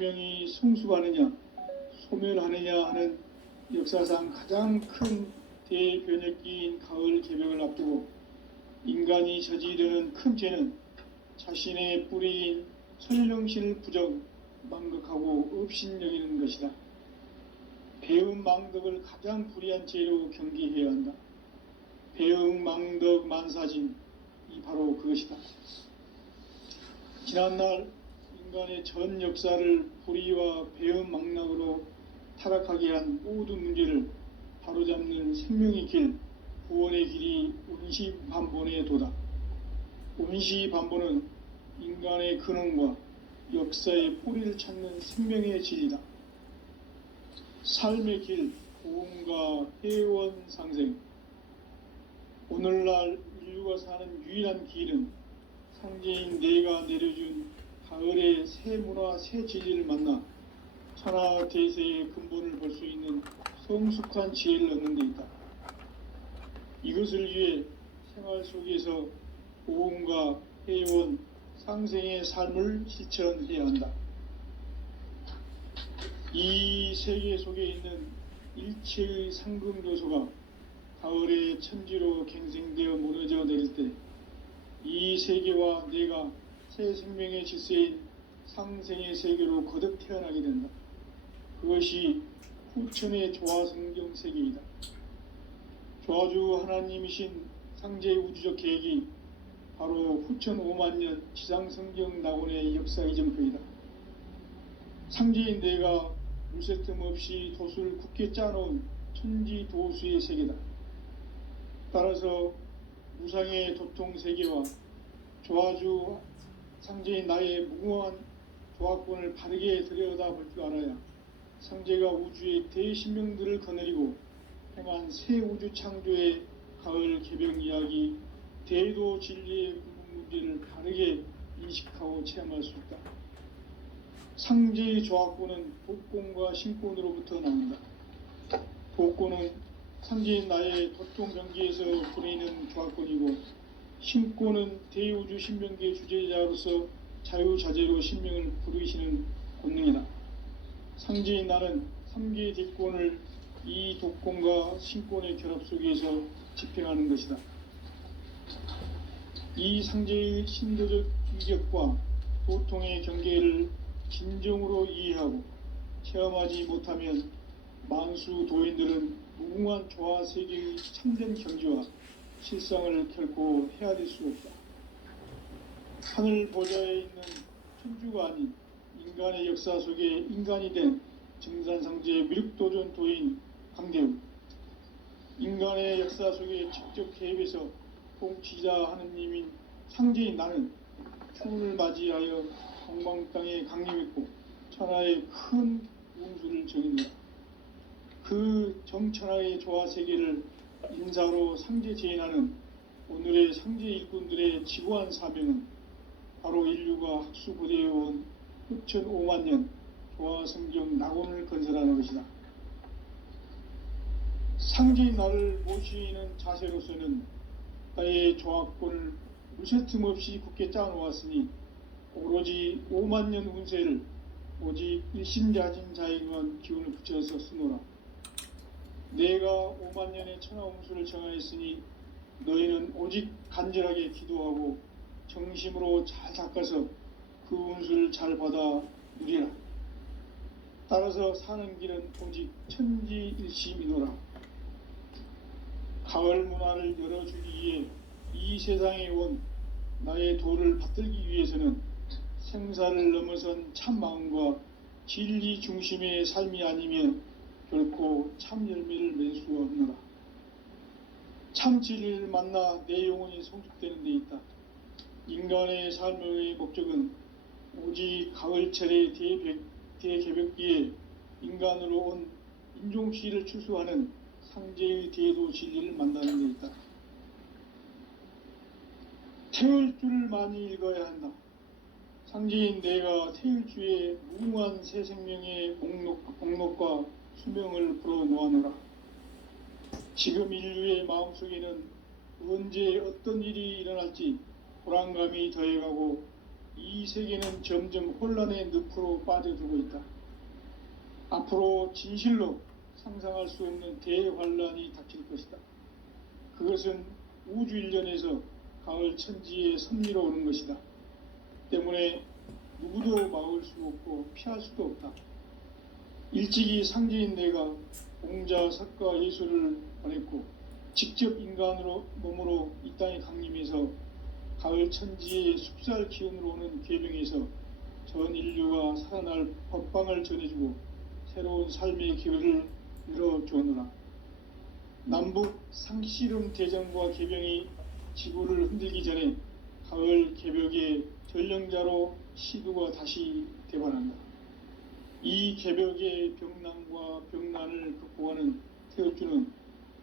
생명이 성숙하느냐 소멸하느냐 하는 역사상 가장 큰 대변혁기인 가을 개벽을 앞두고 인간이 저지르는 큰 죄는 자신의 뿌리인 천령신을 부정 망극하고 업신여기는 것이다. 배음 망덕을 가장 불의한 죄로 경계해야 한다. 배음 망덕 만사진 이 바로 그것이다. 지난날 인간의 전 역사를 불의와 배음 망락으로 타락하게 한 모든 문제를 바로잡는 생명의 길, 구원의 길이 운시반본의 도다. 운시반본은 인간의 근원과 역사의 뿌리를 찾는 생명의 진리다. 삶의 길, 고음과 회원 상생. 오늘날 인류가 사는 유일한 길은 상제인 내가 내려준 가을의 새 문화, 새 진리를 만나 천하 대세의 근본을 볼 수 있는 성숙한 지혜를 얻는 데 있다. 이것을 위해 생활 속에서 고음과 회원, 상생의 삶을 실천해야 한다. 이 세계 속에 있는 일체의 상금 요소가 가을의 천지로 갱생되어 무너져 내릴 때 이 세계와 내가 새 생명의 질서인 상생의 세계로 거듭 태어나게 된다. 그것이 후천의 조화성경 세계이다. 조화주 하나님이신 상제의 우주적 계획이 바로 후천 5만년 지상성경 낙원의 역사 이정표이다. 상제인 내가 물새 틈 없이 도수를 굳게 짜놓은 천지 도수의 세계다. 따라서 무상의 도통 세계와 조화주 상제인 나의 무궁한 조화권을 바르게 들여다볼 줄 알아야 상제가 우주의 대신명들을 거느리고 행한 새 우주 창조의 가을 개벽 이야기 대도 진리의 문제를 바르게 인식하고 체험할 수 있다. 상제의 조화권은 독권과 신권으로부터 나온다. 독권은 상제인 나의 도통 경계에서 보내는 조화권이고 신권은 대우주 신명계 주제자로서 자유자재로 신명을 부르시는 권능이다. 상제인 나는 3개의 뒷권을 이 독권과 신권의 결합 속에서 집행하는 것이다. 이 상제의 신도적 위력과 도통의 경계를 진정으로 이해하고 체험하지 못하면 만수 도인들은 무궁한 조화 세계의 참된 경지와 실상을 결코 헤아릴 수 없다. 하늘 보좌에 있는 천주가 아닌 인간의 역사 속에 인간이 된 정산상제의 미륵도전 도인 강대우, 인간의 역사 속에 직접 개입해서 통치자 하느님인 상제인 나는 추운을 맞이하여 동방 땅에 강림했고 천하의 큰 운수를 정했노라. 그 정천하의 조화 세계를 인사로 상제 제인하는 오늘의 상제 일꾼들의 지고한 사명은 바로 인류가 학수고대해온 후천 5만년 조화성경 낙원을 건설하는 것이다. 상제인 나를 모시는 자세로서는 나의 조화권을 무쇠 틈 없이 굳게 짜놓았으니 오로지 5만년 운세를 오직 일심자진 자에게만 기운을 붙여서 쓰노라. 내가 5만년의 천하운수를 정하였으니 너희는 오직 간절하게 기도하고 정심으로 잘 닦아서 그 운수를 잘 받아 누리라. 따라서 사는 길은 오직 천지일심이노라. 가을 문화를 열어주기 위해 이 세상에 온 나의 도를 받들기 위해서는 생사를 넘어선 참마음과 진리 중심의 삶이 아니면 결코 참 열매를 맺을 수가 없노라. 참 진리를 만나 내 영혼이 성숙되는 데 있다. 인간의 삶의 목적은 오직 가을철의 대개벽기에 인간으로 온 인종시를 추수하는 상제의 대도 진리를 만나는 데 있다. 태을주를 많이 읽어야 한다. 상제인 내가 태을주의 무궁한 새 생명의 목록과 수명을 불어놓아노라. 지금 인류의 마음속에는 언제 어떤 일이 일어날지 불안감이 더해가고 이 세계는 점점 혼란의 늪으로 빠져들고 있다. 앞으로 진실로 상상할 수 없는 대환란이 닥칠 것이다. 그것은 우주 일련에서 가을 천지의 섭리로 오는 것이다. 때문에 누구도 막을 수 없고 피할 수도 없다. 일찍이 상제인 내가 공자, 석가, 예수를 보냈고 직접 인간으로 몸으로 이 땅에 강림해서 가을 천지의 숲살 기운으로 오는 계명에서 전 인류가 살아날 법방을 전해주고 새로운 삶의 기회를 열어주었노라. 남북 상씨름 대전과 개병이 지구를 흔들기 전에 가을 개벽의 전령자로 시두가 다시 되반한다. 이 개벽의 병난과 병난을 극복하는 태엽주는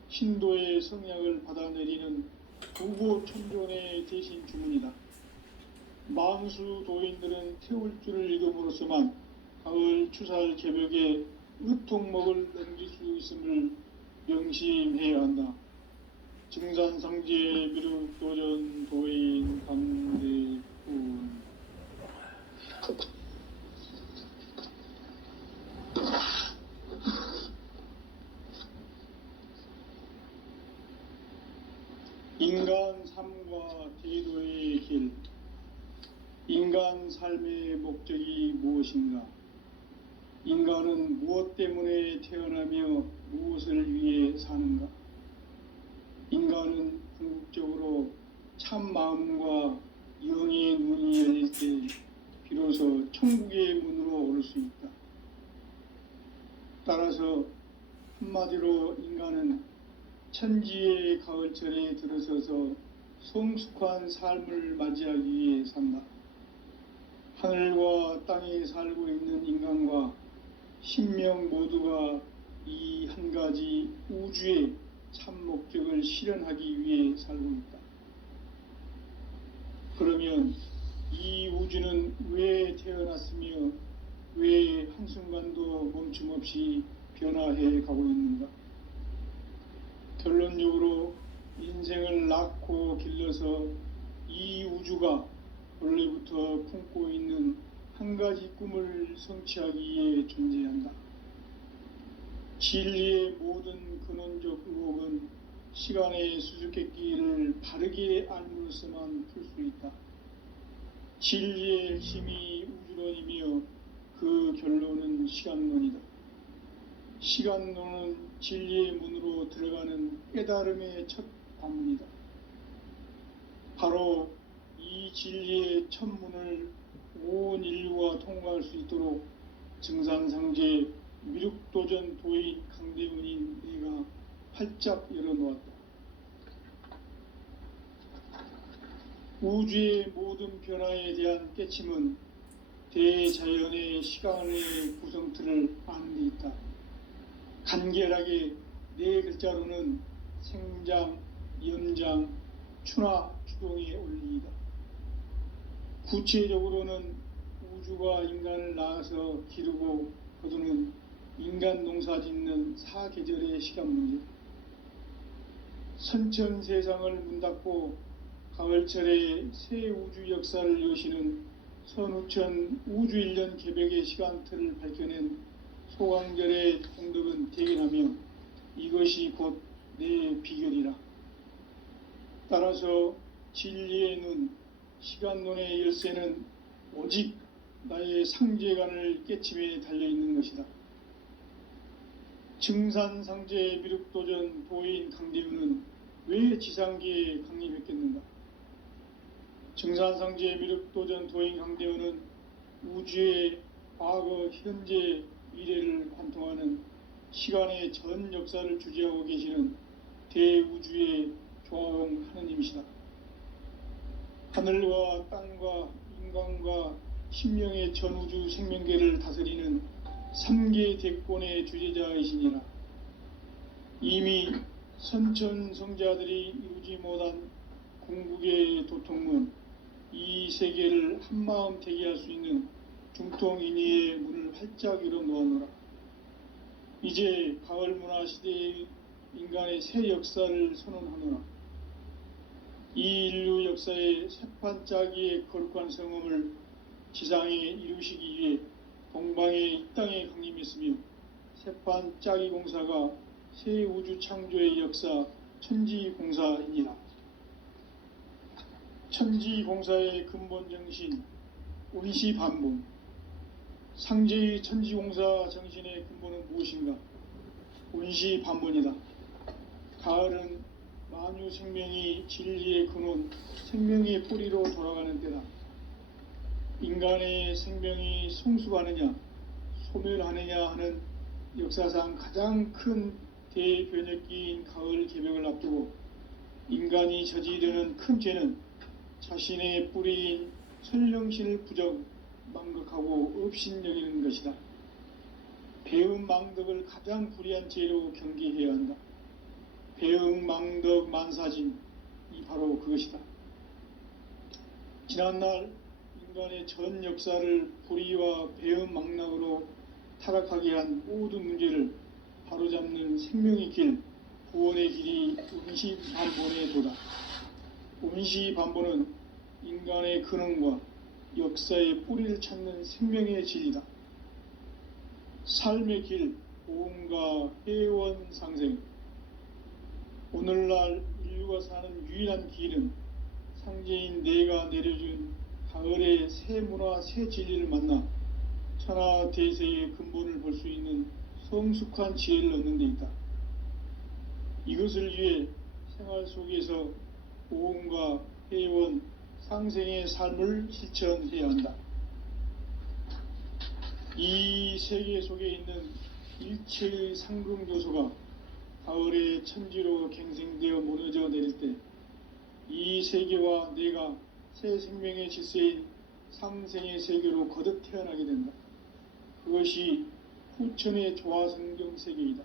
신도의 성약을 받아내리는 부고천존의 대신 주문이다. 만수 도인들은 태울주를 읽음으로써만 가을 추살 개벽의 으통목을 넘길 수 있음을 명심해야 한다. 증산상제 미륵도전 도인 강대군. 인간 삶과 제도의 길. 인간 삶의 목적이 무엇인가? 인간은 무엇 때문에 태어나며 무엇을 위해 사는가? 인간은 궁극적으로 참 마음과 영의 눈이 열릴 때 비로소 천국의 문으로 오를 수 있다. 따라서 한마디로 인간은 천지의 가을철에 들어서서 성숙한 삶을 맞이하기 위해 산다. 하늘과 땅에 살고 있는 인간과 신명 모두가 이 한 가지 우주의 참 목적을 실현하기 위해 살고 있다. 그러면 이 우주는 왜 태어났으며 왜 한순간도 멈춤 없이 변화해 가고 있는가? 결론적으로 인생을 낳고 길러서 이 우주가 원래부터 품고 있는 한 가지 꿈을 성취하기 위해 존재한다. 진리의 모든 근원적 의혹은 시간의 수수께끼를 바르게 알므로서만 풀 수 있다. 진리의 핵심이 우주론이며 그 결론은 시간론이다. 시간론은 진리의 문으로 들어가는 깨달음의 첫 관문이다. 바로 이 진리의 첫 문을 온 인류가 통과할 수 있도록 증산상제 미륵도전 도인 강대훈인 내가 활짝 열어놓았다. 우주의 모든 변화에 대한 깨침은 대자연의 시간의 구성틀을 아는 데 있다. 간결하게 네 글자로는 생장, 연장, 추나 추동의 원리이다. 구체적으로는 우주가 인간을 낳아서 기르고 거두는 인간 농사 짓는 사계절의 시간 문제다. 선천 세상을 문 닫고 가을철에 새 우주 역사를 여시는 선우천 우주일년 개벽의 시간틀을 밝혀낸 소강절의 공덕은 대견하며 이것이 곧 내 비결이라. 따라서 진리의 눈, 시간론의 열쇠는 오직 나의 상제관을 깨침에 달려있는 것이다. 증산상제 미륵도전 도인 강대훈은 왜 지상계에 강림했겠는가? 증산상제 미륵도전 도인 강대훈은 우주의 과거, 현재, 미래를 관통하는 시간의 전 역사를 주재하고 계시는 대우주의 조화용 하느님이시다. 하늘과 땅과 인간과 신명의 전우주 생명계를 다스리는 3계 대권의 주재자이시니라. 이미 선천성자들이 이루지 못한 궁극의 도통문, 이 세계를 한마음 되게 할 수 있는 중통인의의 문을 활짝 열어놓았노라. 이제 가을 문화 시대의 인간의 새 역사를 선언하노라. 이 인류 역사의 새판짜기의 거룩한 성음을 지상에 이루시기 위해 동방에 이 땅에 강림했으며 새판 짜기 공사가 새 우주 창조의 역사 천지공사이니라. 천지공사의 근본 정신 온시반복. 상제의 천지공사 정신의 근본은 무엇인가? 온시반복이다. 가을은 만유 생명이 진리의 근원, 생명의 뿌리로 돌아가는 때다. 인간의 생명이 성숙하느냐, 소멸하느냐 하는 역사상 가장 큰 대변혁기인 가을 개벽을 앞두고 인간이 저지르는 큰 죄는 자신의 뿌리인 선령신을 부정, 망극하고 업신여기는 것이다. 배음 망덕을 가장 불의한 죄로 경계해야 한다. 배음 망덕 만사짐이 바로 그것이다. 지난날 인간의 전 역사를 불의와 배음 망락으로 타락하게 한 모든 문제를 바로잡는 생명의 길, 구원의 길이 온시반본의 도다. 온시반본은 인간의 근원과 역사의 뿌리를 찾는 생명의 진리다. 삶의 길, 보험과 회원 상생. 오늘날 인류가 사는 유일한 길은 상제인 내가 내려준 가을의 새 문화, 새 진리를 만나 천하 대세의 근본을 볼 수 있는 성숙한 지혜를 얻는 데 있다. 이것을 위해 생활 속에서 보험과 회원, 상생의 삶을 실천해야 한다. 이 세계 속에 있는 일체의 상금교소가 가을의 천지로 갱생되어 무너져 내릴 때 이 세계와 내가 새 생명의 질서인 상생의 세계로 거듭 태어나게 된다. 그것이 후천의 조화성경 세계이다.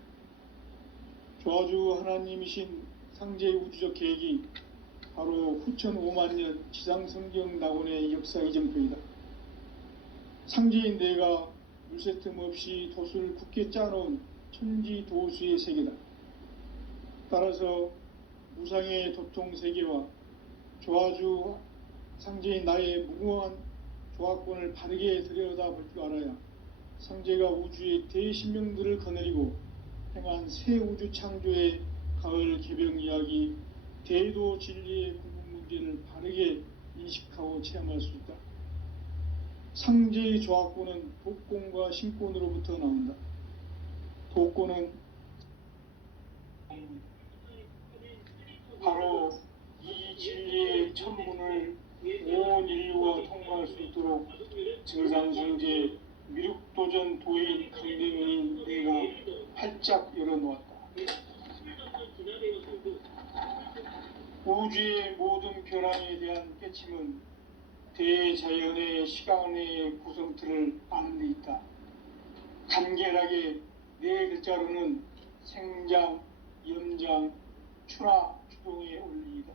조화주 하나님이신 상제의 우주적 계획이 바로 후천 5만년 지상성경 낙원의 역사 이정표이다. 상제인 내가 물새 틈 없이 돛을 굳게 짜놓은 천지도수의 세계다. 따라서 무상의 도통 세계와 조화주 상제인 나의 무궁한 조화권을 바르게 들여다볼 줄 알아야 상제가 우주의 대신명들을 거느리고 행한 새 우주 창조의 가을 개벽 이야기, 대도 진리의 궁극 문제를 바르게 인식하고 체험할 수 있다. 상제의 조화권은 독권과 신권으로부터 나온다. 독권은 바로 이 진리의 천문을 온 인류가 통과할 수 있도록 증산성제 미륵도전 도인 강대민인 내가 활짝 열어놓았다. 우주의 모든 변화에 대한 깨침은 대자연의 시간의 구성틀을 아는 데 있다. 간결하게 네 글자로는 생장, 염장, 추나, 추동의 원리이다.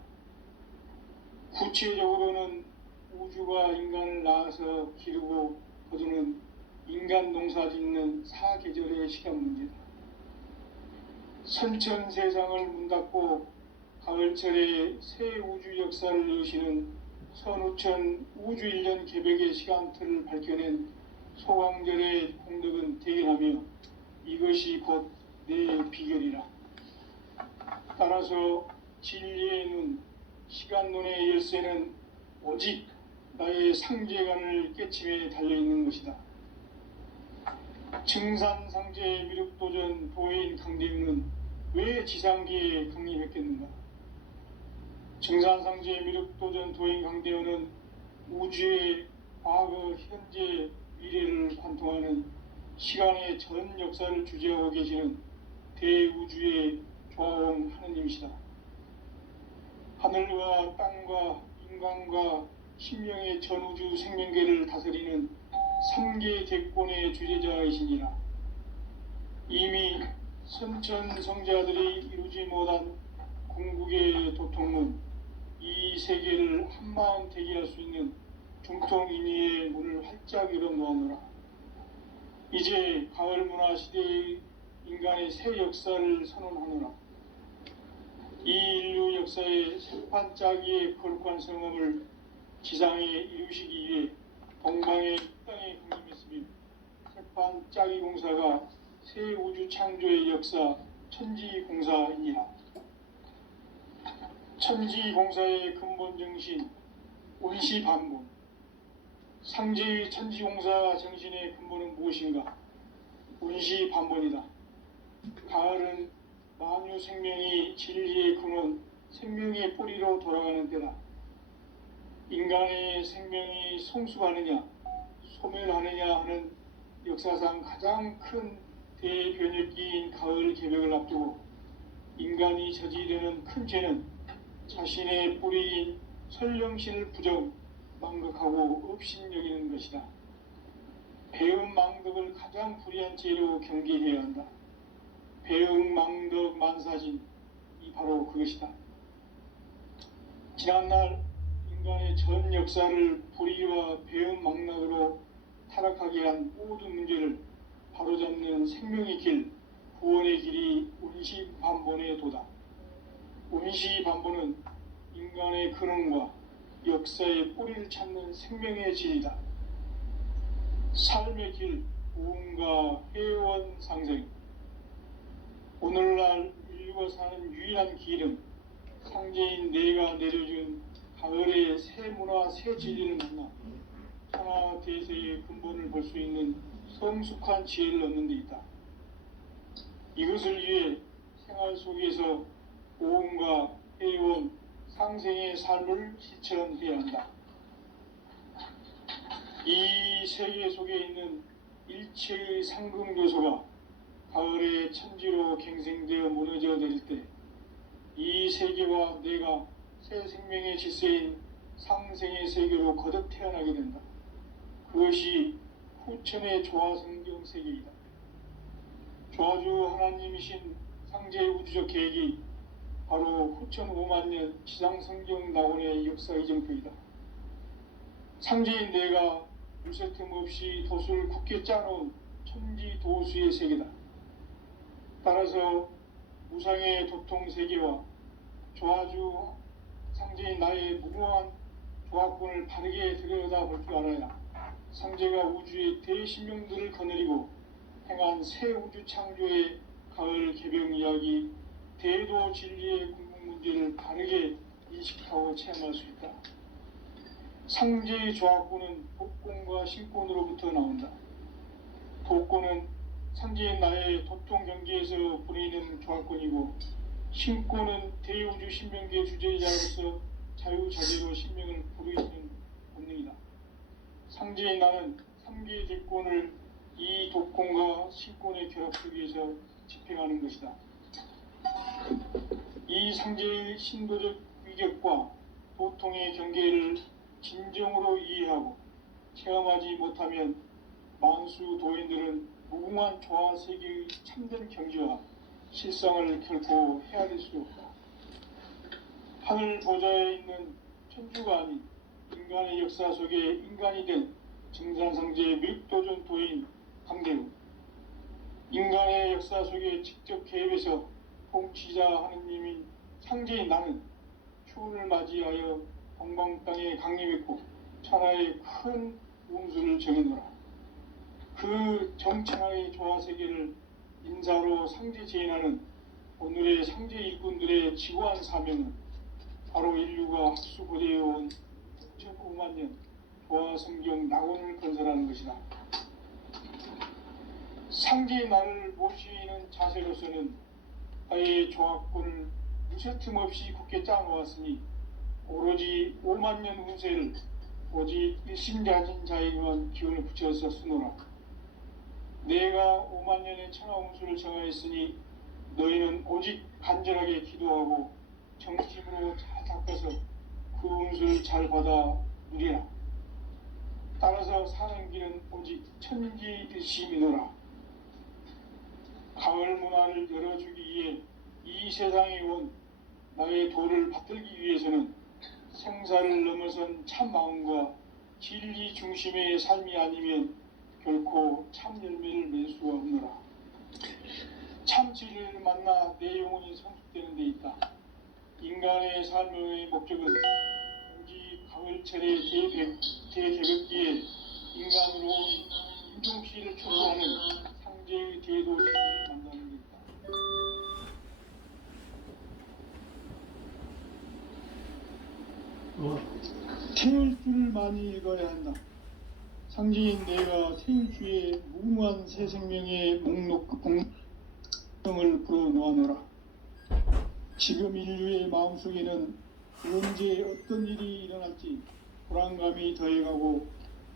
구체적으로는 우주가 인간을 낳아서 기르고 거두는 인간 농사 짓는 사계절의 시간 문제다. 선천 세상을 문닫고 가을철에 새 우주 역사를 여시는 선우천 우주 1년 개벽의 시간틀을 밝혀낸 소강절의 공덕은 대견하며 이것이 곧 내 비결이라. 따라서 진리의 눈, 시간론의 열쇠는 오직 나의 상제관을 깨침에 달려있는 것이다. 증산상제 미륵도전 도인 강대윤은 왜 지상계에 강림했겠는가? 증산상제 미륵도전 도인 강대윤은 우주의 과거, 현재, 미래를 관통하는 시간의 전 역사를 주재하고 계시는 대우주의 조화원 하느님이시다. 하늘과 땅과 인간과 신명의 전우주 생명계를 다스리는 3계 대권의 주재자이시니라. 이미 선천 성자들이 이루지 못한 궁극의 도통문, 이 세계를 한마음 되게 할 수 있는 중통인의의 문을 활짝 열어놓았노라. 이제 가을 문화 시대의 인간의 새 역사를 선언하노라. 이 인류 역사의 새판 짜기의 거룩한 성험을 지상에 이루시기 위해 동방의 땅에 강림했으며 색판 짜기 공사가 새 우주 창조의 역사 천지공사이니라. 천지공사의 근본 정신 온시반본. 상제의 천지공사 정신의 근본은 무엇인가? 온시반본이다. 가을은 만유 생명이 진리의 근원, 생명의 뿌리로 돌아가는 때다. 인간의 생명이 성숙하느냐, 소멸하느냐 하는 역사상 가장 큰 대변혁기인 가을 개벽을 앞두고 인간이 저지르는 큰 죄는 자신의 뿌리인 선령신을 부정, 망극하고 업신여기는 것이다. 배음 망덕을 가장 불의한 죄로 경계해야 한다. 배음 망덕 만사진, 이 바로 그것이다. 지난날 인간의 전 역사를 불의와 배음 망락으로 타락하게 한 모든 문제를 바로잡는 생명의 길, 구원의 길이 온시반본의 도다. 온시반본은 인간의 근원과 역사의 뿌리를 찾는 생명의 진리다. 삶의 길, 부흥과 회원 상생. 오늘날 인류가 사는 유일한 길은 상제인 내가 내려준 가을의 새 문화, 새 진리를 만나 천하 대세의 근본을 볼 수 있는 성숙한 지혜를 얻는 데 있다. 이것을 위해 생활 속에서 보험과 회원, 상생의 삶을 실천해야 한다. 이 세계 속에 있는 일체의 상금 요소가 가을의 천지로 갱생되어 무너져 내릴 때 이 세계와 내가 새 생명의 질서인 상생의 세계로 거듭 태어나게 된다. 그것이 후천의 조화성경 세계이다. 조화주 하나님이신 상제의 우주적 계획이 바로 후천 5만년 지상성경 낙원의 역사 이정표이다. 상제인 내가 물새 틈 없이 도수를 굳게 짜놓은 천지 도수의 세계다. 따라서 무상의 도통 세계와 조화주 상제인 나의 무궁한 조화권을 바르게 들여다볼 줄 알아야 상제가 우주의 대신명들을 거느리고 행한 새 우주 창조의 가을 개벽 이야기, 대도 진리의 궁극 문제를 바르게 인식하고 체험할 수 있다. 상제의 조화권은 독권과 신권으로부터 나온다. 독권은 상제인 나의 도통 경계에서 부리는 조화권이고, 신권은 대우주 신명계 주제자로서 자유자재로 신명을 부르시는 본능이다. 상제인 나는 3개의 대권을 이 독권과 신권의 결합 속에서 집행하는 것이다. 이 상제의 신도적 위격과 도통의 경계를 진정으로 이해하고 체험하지 못하면 만수 도인들은 무궁한 조화 세계의 참된 경지와 실상을 결코 헤아릴 수 없다. 하늘 보좌에 있는 천주가 아닌 인간의 역사 속에 인간이 된 증산상제의 밀도전 도인 강대우, 인간의 역사 속에 직접 개입해서 통치자 하느님인 상제인 나는 추운을 맞이하여 동방 땅에 강림했고 천하의 큰 운수를 정해놓으라. 그 정천하의 조화세계를 인사로 상제 제인하는 오늘의 상제 일꾼들의 지고한 사명은 바로 인류가 학수고대해온 6,5만 년 조화성경 낙원을 건설하는 것이다. 상제의 나를 모시는 자세로서는 나의 조화권을 무쇠 틈 없이 굳게 짜놓았으니 오로지 5만 년 운세를 오직 일심자진 자에게만 기운을 붙여서 쓰노라. 내가 5만 년의 천하 운수를 정하였으니 너희는 오직 간절하게 기도하고 정심으로 잘 닦아서 그 운수를 잘 받아 누리라. 따라서 사는 길은 오직 천지일심이노라. 가을 문화를 열어주기 위해 이 세상에 온 나의 도를 받들기 위해서는 생사를 넘어선 참 마음과 진리 중심의 삶이 아니면 결코 참 열매를 맺을 수가 없노라. 참 진리를 만나 내 영혼이 성숙되는 데 있다. 인간의 삶의 목적은 오직 가을철의 대개벽기에 인간으로 인종피해를 초래하는 상제의 대도시를 만나는 것이다. 태율주를 많이 읽어야 한다. 상제인 내가 태율주의 무궁한 새 생명의 목록을 풀어놓아노라. 지금 인류의 마음속에는 언제 어떤 일이 일어날지 불안감이 더해가고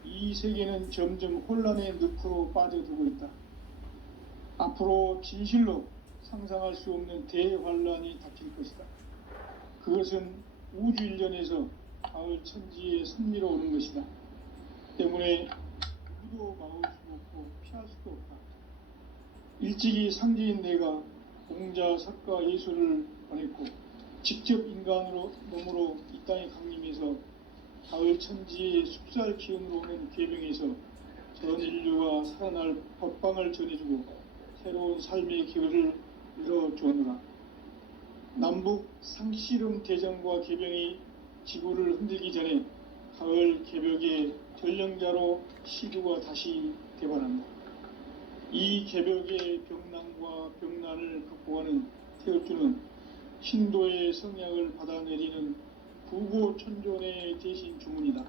이 세계는 점점 혼란의 늪으로 빠져들고 있다. 앞으로 진실로 상상할 수 없는 대환란이 닥칠 것이다. 그것은 우주 일련에서 가을 천지의 섭리로 오는 것이다. 때문에 누구도 막을 수 없고 피할 수도 없다. 일찍이 상제인 내가 공자, 석가, 예수를 보냈고 직접 인간으로 몸으로 이 땅에 강림해서 가을 천지의 숲살 기운으로 오는 계명에서 전 인류가 살아날 법방을 전해주고 새로운 삶의 기회를 열어주오노라. 남북 상씨름 대전과 개병이 지구를 흔들기 전에 가을 개벽의 전령자로 시두가 다시 개발한다. 이 개벽의 병난과 병난을 극복하는 태엽주는 신도의 성약을 받아내리는 부고천존의 대신 주문이다.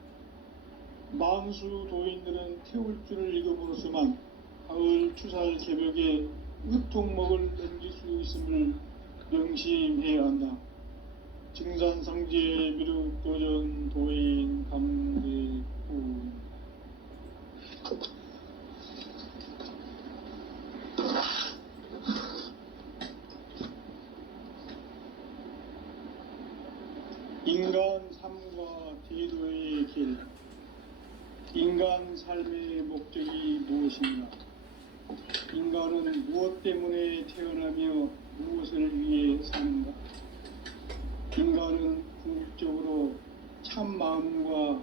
만수 도인들은 태울주를 읽음으로써만 가을 추살 개벽의 의통목을 넘길 수 있음을 명심해야 한다. 증산상제 미륵도전 도인 감대구. 인간 삶과 제도의 길. 인간 삶의 목적이 무엇인가? 인간은 무엇 때문에 태어나며 무엇을 위해 사는가? 인간은 궁극적으로 참 마음과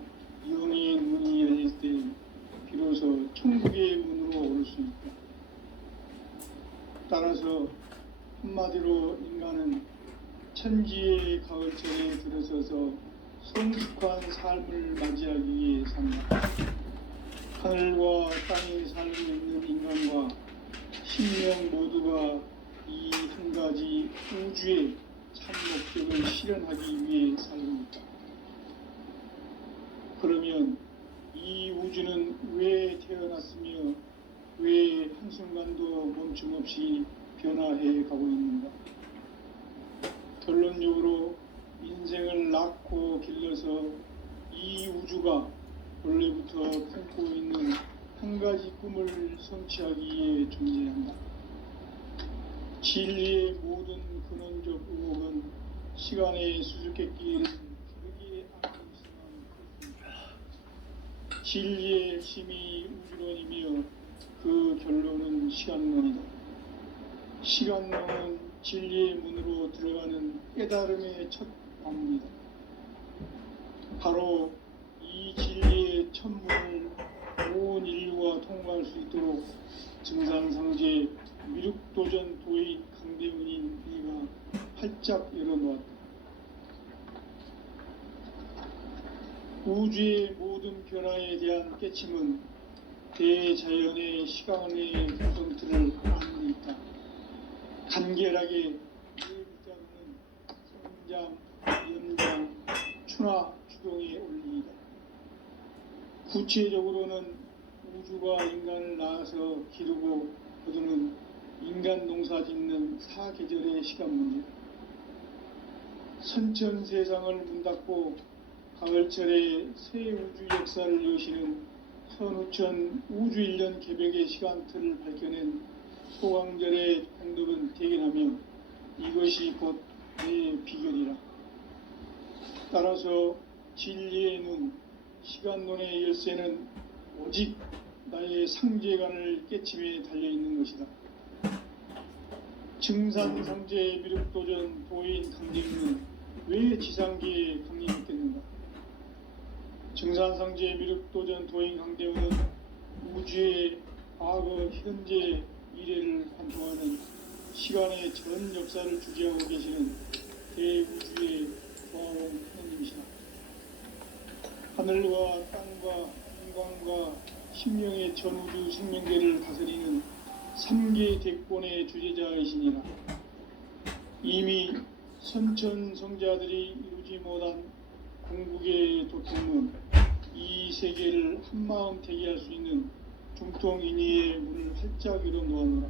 영의 문이 열릴 때 비로소 천국의 문으로 오를 수 있다. 따라서 한마디로 인간은 천지의 가을철에 들어서서 성숙한 삶을 맞이하기 위해 산다. 하늘과 땅에 살고 있는 인간과 신명 모두가 이 한 가지 우주의 참 목적을 실현하기 위해 살고 있다. 그러면 이 우주는 왜 태어났으며 왜 한순간도 멈춤 없이 변화해 가고 있는가? 결론적으로 인생을 낳고 길러서 이 우주가 원래부터 품고 있는 한 가지 꿈을 성취하기 위해 존재한다. 진리의 모든 근원적 의혹은 시간의 수수께끼를 그러기에 안고 있으면 그렇습니다. 진리의 핵심이 우주론이며 그 결론은 시간론이다. 시간론은 진리의 문으로 들어가는 깨달음의 첫 방문이다. 바로 이 진리의 첫 문을 온 인류가 통과할 수 있도록 증산상제 미륵도전 도인 강대문인 이가 활짝 열어놓았다. 우주의 모든 변화에 대한 깨침은 대자연의 시간의 구성틀을 안고 있다. 간결하게 이 문자로는 성장, 연장, 추나, 추동에 올리이다. 구체적으로는 우주가 인간을 낳아서 기르고 거두는 인간 농사 짓는 사계절의 시간 문제. 선천 세상을 문 닫고 가을철에 새 우주 역사를 여시는 선우천 우주 일년 개벽의 시간틀을 밝혀낸 소강절의 행동은 대견하며 이것이 곧 내 비결이라. 따라서 진리의 눈, 시간론의 열쇠는 오직 나의 상제관을 깨침에 달려있는 것이다. 증산상제 미륵도전 도인 강림은 왜 지상계에 강림했겠는가? 증산상제 미륵도전 도인 강대원은 우주의 과거, 현재, 미래를 관통하는 시간의 전 역사를 주재하고 계시는 대우주의 고아원 하나님이시다. 하늘과 땅과 인간과 신명의 전우주 생명계를 다스리는 3계 대권의 주제자이시니라. 이미 선천성자들이 이루지 못한 궁극의 도통은 이 세계를 한마음 되게 할 수 있는 중통인의의 문을 활짝 열어 놓았노라.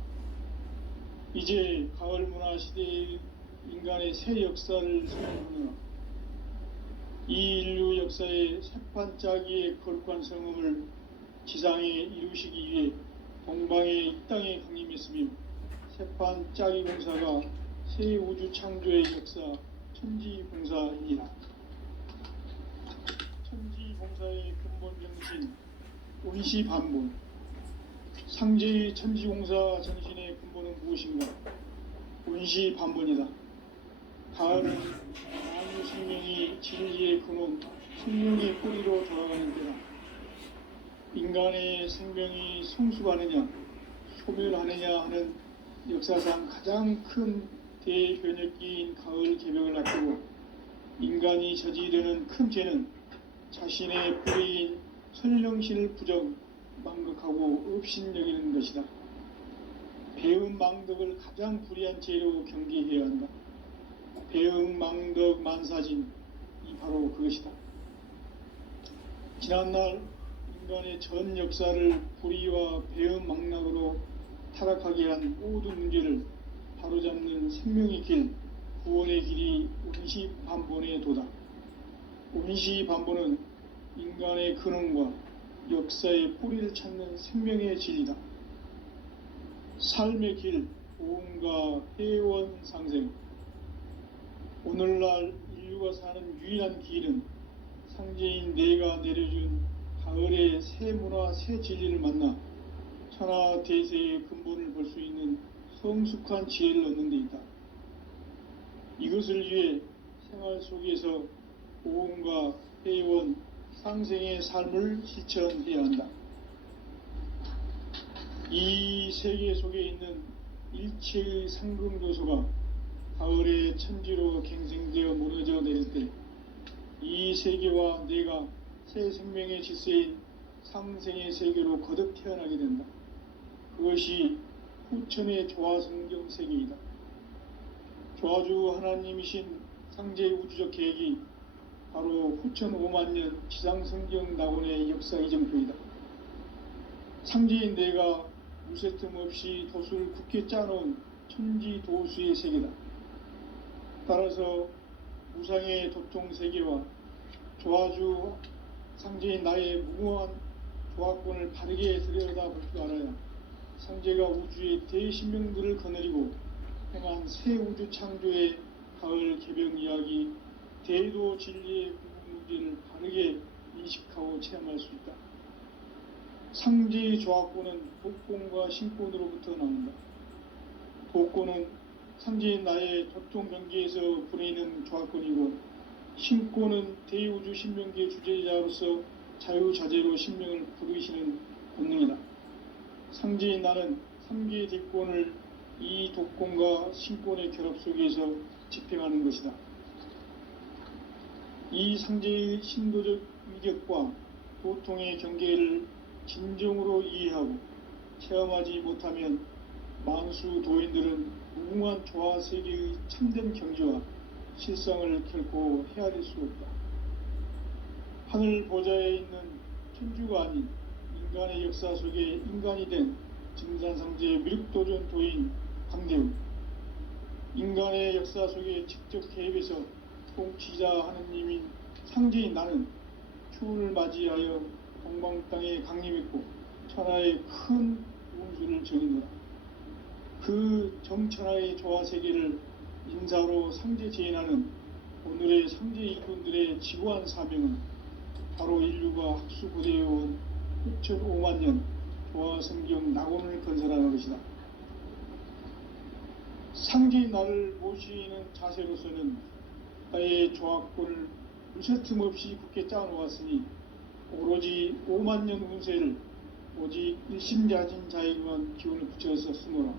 이제 가을 문화 시대의 인간의 새 역사를 선언하노라. 이 인류 역사의 새판짜기의 거룩한 성음을 지상에 이루시기 위해 동방에 이 땅에 강림했으며 새판짜기 공사가 새 우주 창조의 역사 천지공사이니라. 천지공사의 근본 정신 온시반본. 상제의 천지공사 정신의 근본은 무엇인가? 온시반본이다. 가을은 만유 생명이 진리의 근원, 생명의 뿌리로 돌아가는 때다. 인간의 생명이 성숙하느냐, 소멸하느냐 하는 역사상 가장 큰 대변혁기인 가을 개벽을 앞두고 인간이 저지르는 큰 죄는 자신의 뿌리인 선령신을 부정, 망극하고 업신여기는 것이다. 배음 망덕을 가장 불의한 죄로 경계해야 한다. 배음 망덕 만사진이 바로 그것이다. 지난날 인간의 전 역사를 불의와 배음 망락으로 타락하게 한 모든 문제를 바로잡는 생명의 길, 구원의 길이 온시반본의 도다. 온시반본은 인간의 근원과 역사의 뿌리를 찾는 생명의 진리다. 삶의 길, 보험과 회원 상생. 오늘날 인류가 사는 유일한 길은 상제인 내가 내려준 가을의 새 문화, 새 진리를 만나 천하 대세의 근본을 볼 수 있는 성숙한 지혜를 얻는 데 있다. 이것을 위해 생활 속에서 보험과 회원, 상생의 삶을 실천해야 한다. 이 세계 속에 있는 일체의 상금 요소가 가을의 천지로 갱생되어 무너져 내릴 때 이 세계와 내가 새 생명의 질서인 상생의 세계로 거듭 태어나게 된다. 그것이 후천의 조화성경 세계이다. 조화주 하나님이신 상제의 우주적 계획이 바로 후천 5만년 지상성경 낙원의 역사 이정표이다. 상제인 내가 무쇠틈 없이 도수를 굳게 짜놓은 천지도수의 세계다. 따라서 무상의 도통 세계와 조화주 상제인 나의 무궁한 조화권을 바르게 들여다볼 줄 알아야 상제가 우주의 대신명들을 거느리고 행한 새 우주 창조의 가을 개벽 이야기, 대도 진리의 궁극 문제를 바르게 인식하고 체험할 수 있다. 상제의 조화권은 독권과 신권으로부터 나온다. 독권은 상제인 나의 도통 경계에서 부리는 조화권이고, 신권은 대우주 신명계 주제자로서 자유자재로 신명을 부르시는 본능이다. 상제인 나는 3개의 대권을 이 독권과 신권의 결합 속에서 집행하는 것이다. 이 상제의 신도적 위격과 도통의 경계를 진정으로 이해하고 체험하지 못하면 만수 도인들은 무궁한 조화세계의 참된 경지와 실상을 결코 헤아릴 수 없다. 하늘 보좌에 있는 천주가 아닌 인간의 역사 속에 인간이 된 증산상제의 미륵도전 도인 강대우, 인간의 역사 속에 직접 개입해서 통치자 하느님인 상제인 나는 추운을 맞이하여 동방 땅에 강림했고 천하의 큰 운수를 정의노라. 그 정천하의 조화세계를 인사로 상제 제인하는 오늘의 상제 이군들의 지구한 사명은 바로 인류가 학수고대해온 후천 5만년 조화성경 낙원을 건설하는 것이다. 상제인 나를 모시는 자세로서는 나의 조화권을 무쇠틈 없이 굳게 짜놓았으니 오로지 5만년 운세를 오직 일심자진 자에게만 기운을 붙여서 쓰노라.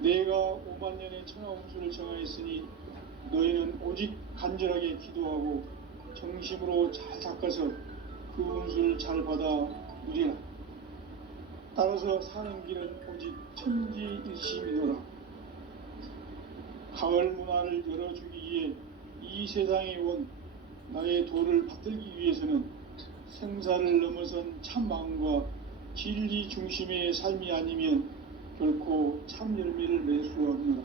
내가 5만년의 천하 운수를 정하였으니 너희는 오직 간절하게 기도하고 정심으로 잘 닦아서 그 운수를 잘 받아 누리라. 따라서 사는 길은 오직 천지일심이노라. 가을 문화를 열어주기 위해 이 세상에 온 나의 도를 받들기 위해서는 생사를 넘어선 참 마음과 진리 중심의 삶이 아니면 결코 참 열매를 맺을 수 없노라.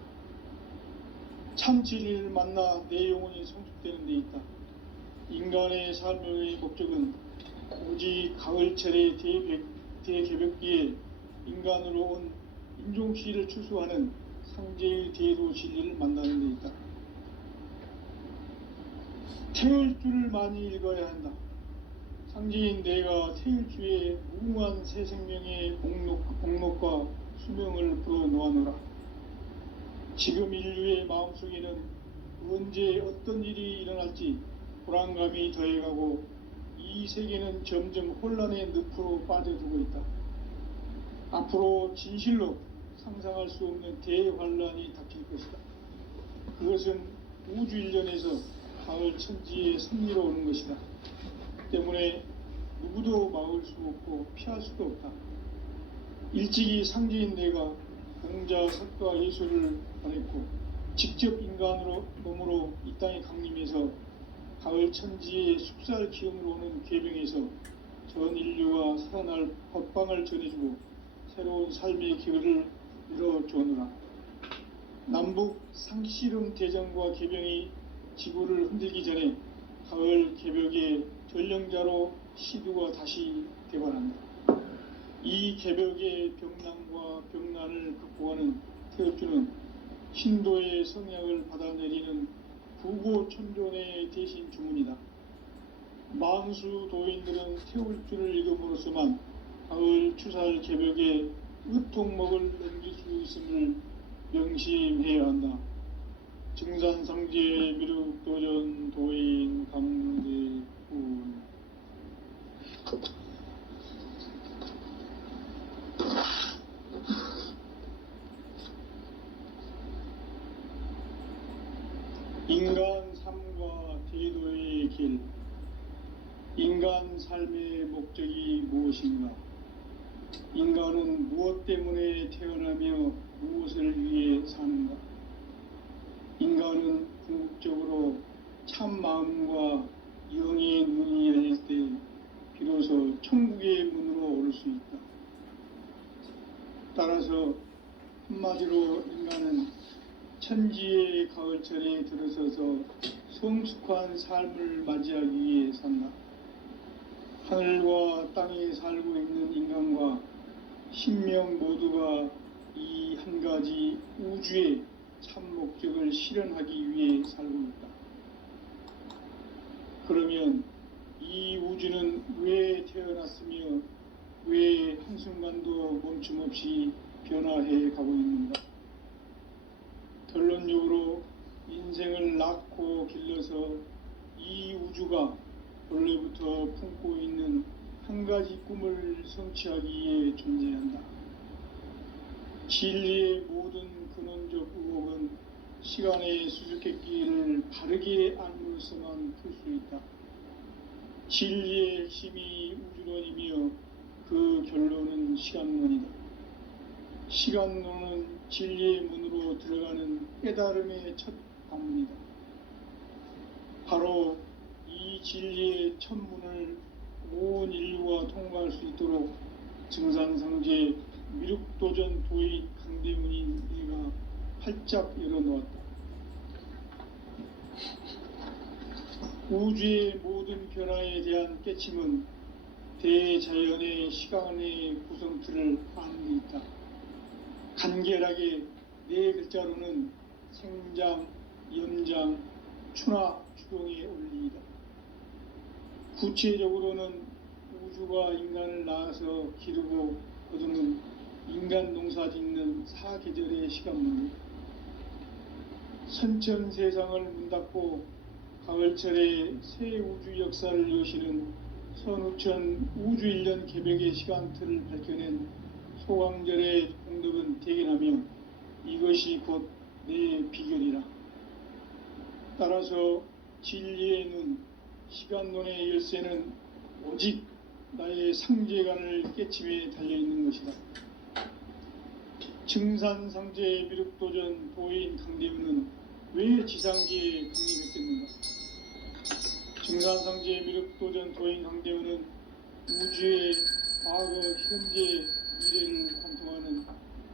참 진리를 만나 내 영혼이 성숙되는 데 있다. 인간의 삶의 목적은 오직 가을철의 대개벽기에 인간으로 온 인종시를 추수하는 상제의 대도 진리를 만나는 데 있다. 태일주를 많이 읽어야 한다. 상제인 내가 태일주의 무궁한 새 생명의 공록과 수명을 불어놓아노라. 지금 인류의 마음속에는 언제 어떤 일이 일어날지 불안감이 더해가고 이 세계는 점점 혼란의 늪으로 빠져들고 있다. 앞으로 진실로 상상할 수 없는 대환란이 닥칠 것이다. 그것은 우주 일련에서 가을 천지에 승리로 오는 것이다. 때문에 누구도 막을 수 없고 피할 수도 없다. 일찍이 상제인 내가 공자, 석가, 예수를 보냈고 직접 인간으로 몸으로 이 땅에 강림해서 가을 천지의 숙살 기운으로 오는 계병에서 전 인류가 살아날 법방을 전해주고 새로운 삶의 기회를 열어주오노라. 남북 상씨름 대전과 계병이 지구를 흔들기 전에 가을 개벽의 전령자로 시두가 다시 개발한다. 이 개벽의 병난과 병난을 극복하는 태엽주는 신도의 성약을 받아내리는 부고천존의 대신 주문이다. 만수 도인들은 태울주를 읽음으로써만 가을 추살 개벽의 으통목을 넘길 수 있음을 명심해야 한다. 증산상제 미륵도전 도인 강대군. 인간 삶과 대도의 길. 인간 삶의 목적이 무엇인가? 인간은 무엇 때문에 태어나며 무엇을 위해 사는가? 인간은 궁극적으로 참 마음과 영의 눈이 열릴 때 비로소 천국의 문으로 오를 수 있다. 따라서 한마디로 인간은 천지의 가을철에 들어서서 성숙한 삶을 맞이하기 위해 산다. 하늘과 땅에 살고 있는 인간과 신명 모두가 이 한 가지 우주의 참 목적을 실현하기 위해 살고 있다. 그러면 이 우주는 왜 태어났으며 왜 한순간도 멈춤없이 변화해 가고 있는가? 결론적으로 인생을 낳고 길러서 이 우주가 원래부터 품고 있는 한 가지 꿈을 성취하기 위해 존재한다. 진리의 모든 근원적 의혹은 시간의 수수께끼를 바르게 알므로서만 풀 수 있다. 진리의 핵심이 우주론이며 그 결론은 시간론이다. 시간론은 진리의 문으로 들어가는 깨달음의 첫 방문이다. 바로 이 진리의 첫 문을 온 인류가 통과할 수 있도록 증산상제 미륵도전 도의 강대문인 내가 활짝 열어놓았다. 우주의 모든 변화에 대한 깨침은 대자연의 시간의 구성틀을 아는 데 있다. 간결하게 네 글자로는 생장, 염장, 추나, 추동의 원리이다. 구체적으로는 우주가 인간을 낳아서 기르고 거두는 인간 농사 짓는 사계절의 시간문이다. 선천 세상을 문닫고 가을철에 새 우주 역사를 여시는 선우천 우주일년 개벽의 시간틀을 밝혀낸 소강절의 공덕은 대견하며 이것이 곧 내 비결이라. 따라서 진리의 눈, 시간론의 열쇠는 오직 나의 상제관을 깨침에 달려있는 것이다. 증산상제 미륵도전 도인 강대우는 왜 지상계에 강림했겠는가? 증산상제 미륵도전 도인 강대우는 우주의 과거, 현재, 미래를 관통하는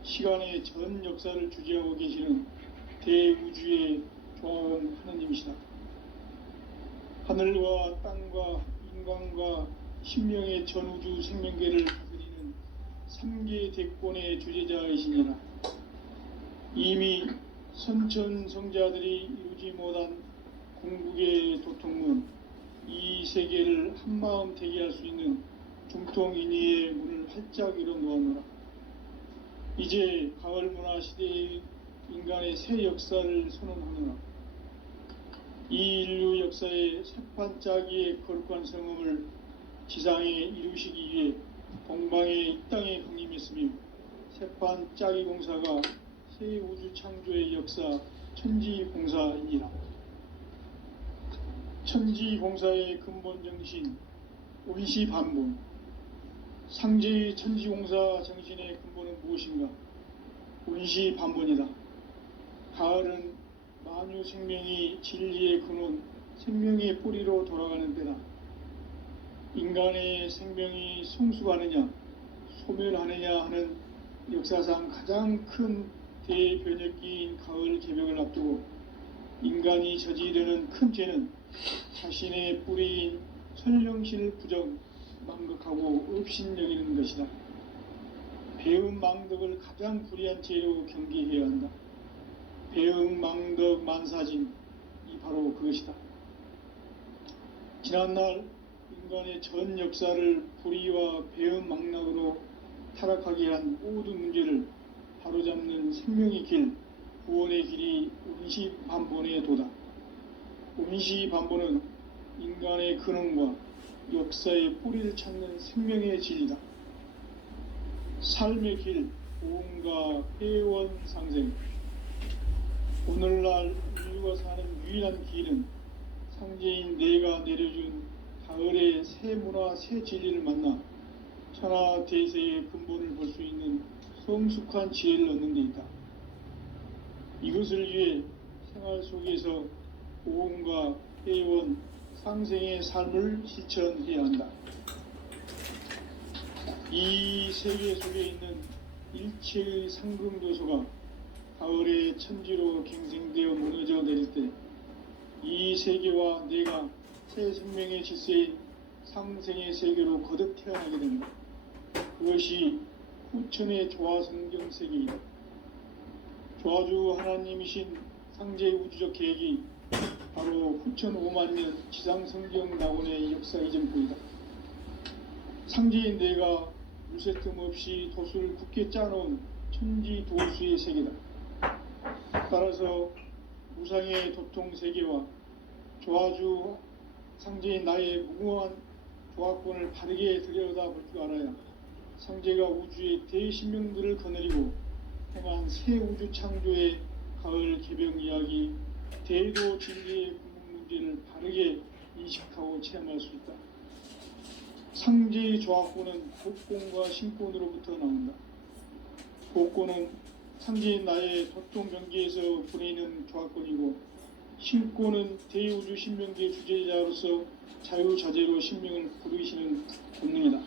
시간의 전 역사를 주재하고 계시는 대우주의 조화원 하느님이시다. 하늘과 땅과 인간과 신명의 전우주 생명계를 다스리는 3계 대권의 주재자이시니라. 이미 선천성자들이 이루지 못한 궁극의 도통문, 이 세계를 한마음 되게 할 수 있는 중통인의의 문을 활짝 열어놓았노라. 이제 가을문화 시대의 인간의 새 역사를 선언하노라. 이 인류 역사의 새판짜기의 거룩한 성음을 지상에 이루시기 위해 동방의 이 땅에 강림했으며, 새판짜기 공사가 새 우주 창조의 역사 천지공사이니라. 천지공사의 근본 정신 온시반본, 상제의 천지공사 정신의 근본은 무엇인가? 온시반본이다. 가을은 만유 생명이 진리의 근원, 생명의 뿌리로 돌아가는 때다. 인간의 생명이 성숙하느냐 소멸하느냐 하는 역사상 가장 큰 대변혁기인 가을 개벽을 앞두고 인간이 저지르는 큰 죄는 자신의 뿌리인 선령실 부정, 망극하고 업신여기는 것이다. 배음 망덕을 가장 불의한 죄로 경계해야 한다. 배음 망덕 만사진이 바로 그것이다. 지난날 인간의 전 역사를 불의와 배음 망락으로 타락하게 한 모든 문제를 바로잡는 생명의 길, 구원의 길이 온시반본의 도다. 온시반본은 인간의 근원과 역사의 뿌리를 찾는 생명의 진리다. 삶의 길, 보험과 회원 상생. 오늘날 인류가 사는 유일한 길은 상제인 내가 내려준 가을의 새 문화, 새 진리를 만나 천하 대세의 근본을 볼 수 있는 성숙한 지혜를 얻는 데 있다. 이것을 위해 생활 속에서 보험과 회원, 상생의 삶을 실천해야 한다. 이 세계 속에 있는 일체의 상금도소가 가을의 천지로 갱생되어 무너져 내릴 때 이 세계와 내가 새 생명의 질서인 상생의 세계로 거듭 태어나게 된다. 그것이 후천의 조화성경 세계이다. 조화주 하나님이신 상제의 우주적 계획이 바로 후천 5만년 지상성경 낙원의 역사 이전부이다. 상제인 내가 물새 틈 없이 도수를 굳게 짜놓은 천지 도수의 세계다. 따라서 무상의 도통 세계와 조화주 상제인 나의 무궁한 조화권을 바르게 들여다볼 줄 알아야 상제가 우주의 대신명들을 거느리고 행한 새 우주 창조의 가을 개병 이야기, 대도 진리의 궁극 문제를 바르게 인식하고 체험할 수 있다. 상제의 조화권은 복권과 신권으로부터 나온다. 복권은 상제인 나의 도통 경계에서 보내는 조화권이고, 신권은 대우주 신명계 주제자로서 자유자재로 신명을 부르시는 본능이다.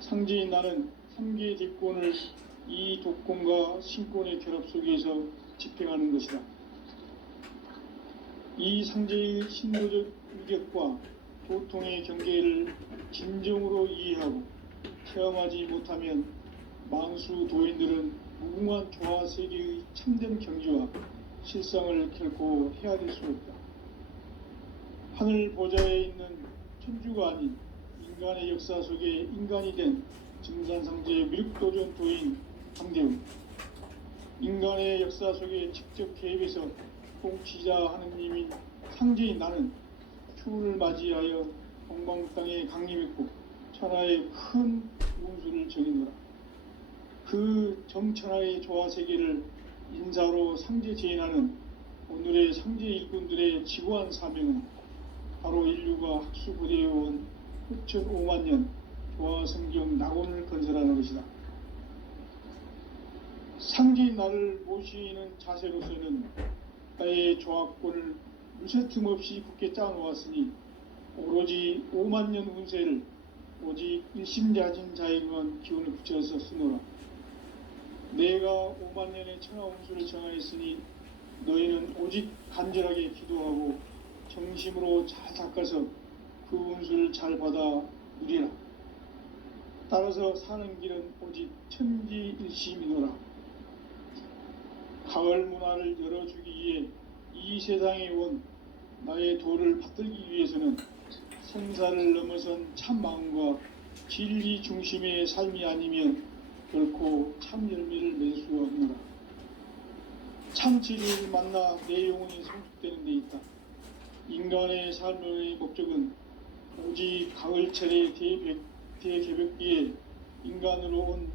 상제인 나는 3계 뒷권을 이 독권과 신권의 결합 속에서 집행하는 것이다. 이 상제의 신도적 위격과 도통의 경계를 진정으로 이해하고 체험하지 못하면 만수 도인들은 무궁한 조화 세계의 참된 경지와 실상을 결코 헤아릴 수 없다. 하늘 보좌에 있는 천주가 아닌 인간의 역사 속에 인간이 된 증산상제 미륵도전 도인 강대우. 인간의 역사 속에 직접 개입해서 통치자 하느님인 상제인 나는 추후를 맞이하여 동방 땅에 강림했고 천하의 큰 운수를 정의노라. 그 정천하의 조화 세계를 인사로 상제 제인하는 오늘의 상제 일꾼들의 지구한 사명은 바로 인류가 학수부대해온 후천 5만년 도화성경 낙원을 건설하는 것이다. 상제인 나를 모시는 자세로서는 나의 조합권을 무쇠틈 없이 굳게 짜놓았으니 오로지 5만 년 운세를 오직 일심자진 자에게만 기운을 붙여서 쓰노라. 내가 5만 년의 천하 운수를 정하였으니 너희는 오직 간절하게 기도하고 정심으로 잘 닦아서 그 운수를 잘 받아 누리라. 따라서 사는 길은 오직 천지일심이노라. 가을 문화를 열어주기 위해 이 세상에 온 나의 도를 받들기 위해서는 생사를 넘어선 참 마음과 진리 중심의 삶이 아니면 결코 참 열매를 맺을 수가 없노라. 참 진리를 만나 내 영혼이 성숙되는 데 있다. 인간의 삶의 목적은 오직 가을철의 대개벽기에 인간으로 온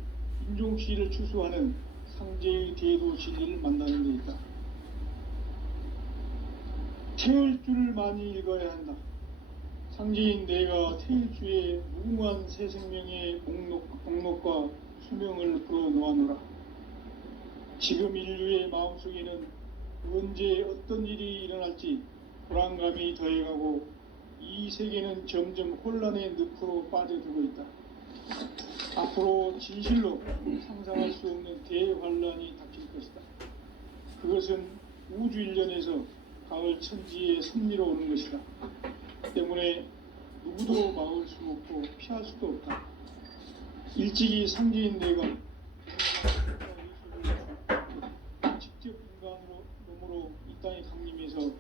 인종시를 추수하는 상제의 대도 진리를 만나는 데 있다. 태을주를 많이 읽어야 한다. 상제인 내가 태일주의 무궁한 새 생명의 목록과 수명을 풀어놓아노라. 지금 인류의 마음속에는 언제 어떤 일이 일어날지 불안감이 더해가고 이 세계는 점점 혼란의 늪으로 빠져들고 있다. 앞으로 진실로 상상할 수 없는 대환란이 닥칠 것이다. 그것은 우주 일련에서 가을 천지의 섭리로 오는 것이다. 때문에 누구도 막을 수 없고 피할 수도 없다. 일찍이 상제인 내가 직접 인간으로 이 땅에 강림해서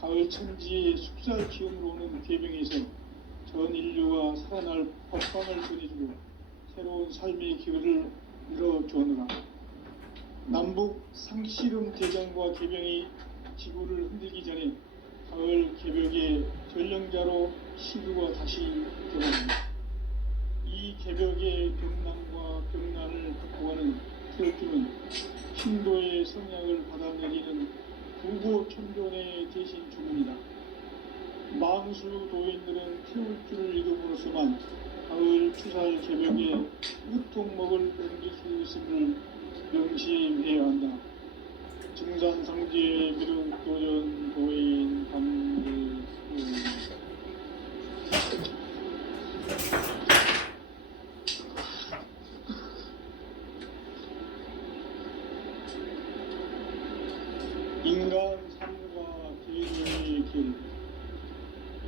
가을 천지의 숙살 기운으로 오는 계병에서 전 인류가 살아날 법방을 전해주고 새로운 삶의 기회를 열어주느라. 남북 상씨름 대전과 계병이 지구를 흔들기 전에 가을 개벽의 전령자로 시두가 다시 들어옵니다. 이 개벽의 경남과 경난을 극복하는 태울주는 신도의 성향을 받아내리는 부고 천존의 대신 주문이다. 만수 도인들은 태울주를 읽음으로써만 가을 추살 개벽의 우통목을 넘길 수 있음을 명심해야 한다. 증산상제 미륵도전 도인 강일수. 인간 삶과 계획의 길.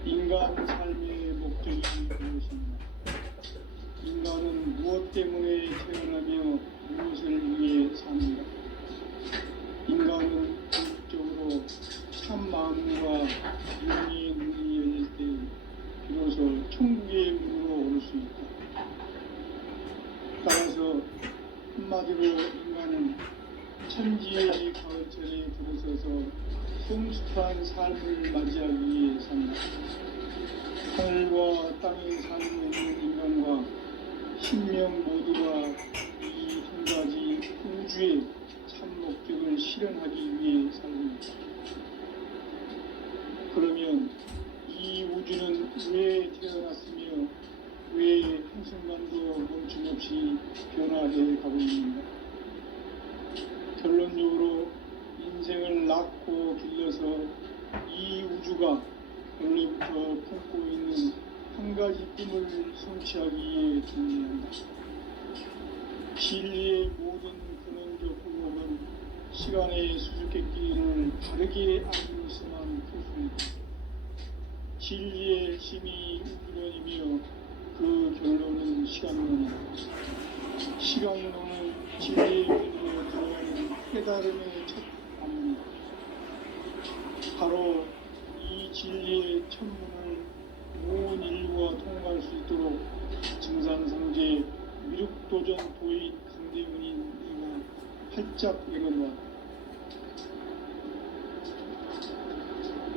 인간 삶의 목적이 무엇인가? 인간은 무엇 때문에 태어나며 무엇을 위해 사는가? 인간은 궁극적으로 참 마음과 영의 눈이 열릴 때 비로소 천국의 문으로 오를 수 있다. 따라서 한마디로 인간은 천지의 가을철에 들어서서 성숙한 삶을 맞이하기 위해 산다. 하늘과 땅에 살고 있는 인간과 신명 모두가 이 한 가지 우주의 참 목적을 실현하기 위해 살고 있다. 그러면 이 우주는 왜 태어났으며 왜 한순간도 멈춤없이 변화해 가고 있는가? 결론적으로 인생을 낳고 길러서 이 우주가 원래부터 품고 있는 한 가지 꿈을 성취하기 위해 존재한다. 진리의 모든 근원적 후목은 시간의 수수께끼를 바르게 알고 있어만 풀 수 있다. 진리의 힘이 우주론이며 그 결론은 시간론이다. 시간론은 진리의 길로 들어가는 깨달음의 첫 관문이다. 바로 이 진리의 천문을 온 인류가 통과할 수 있도록 증산상제 미륵도전 도인 강대문인 내가 활짝 열어놓았다.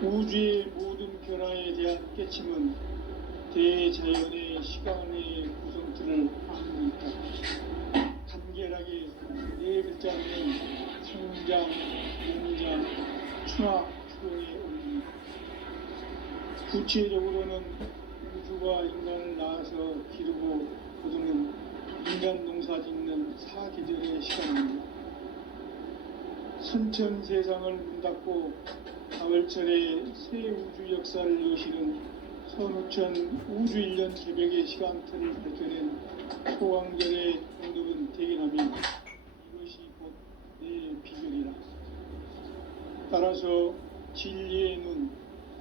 우주의 모든 변화에 대한 깨침은 대자연의 시간의 구성틀을 안고 있다. 간결하게 네 글자는 성장, 공장, 충화, 추론에 올립니다. 구체적으로는 우주가 인간을 낳아서 기르고 거두는 인간 농사 짓는 사계절의 시간입니다. 선천 세상을 문 닫고 가을철에 새 우주 역사를 여시는 선우천 우주일년 개벽의 시간틀을 밝혀낸 소강절의 공덕은 대견하며 이것이 곧 내 비결이라. 따라서 진리의 눈,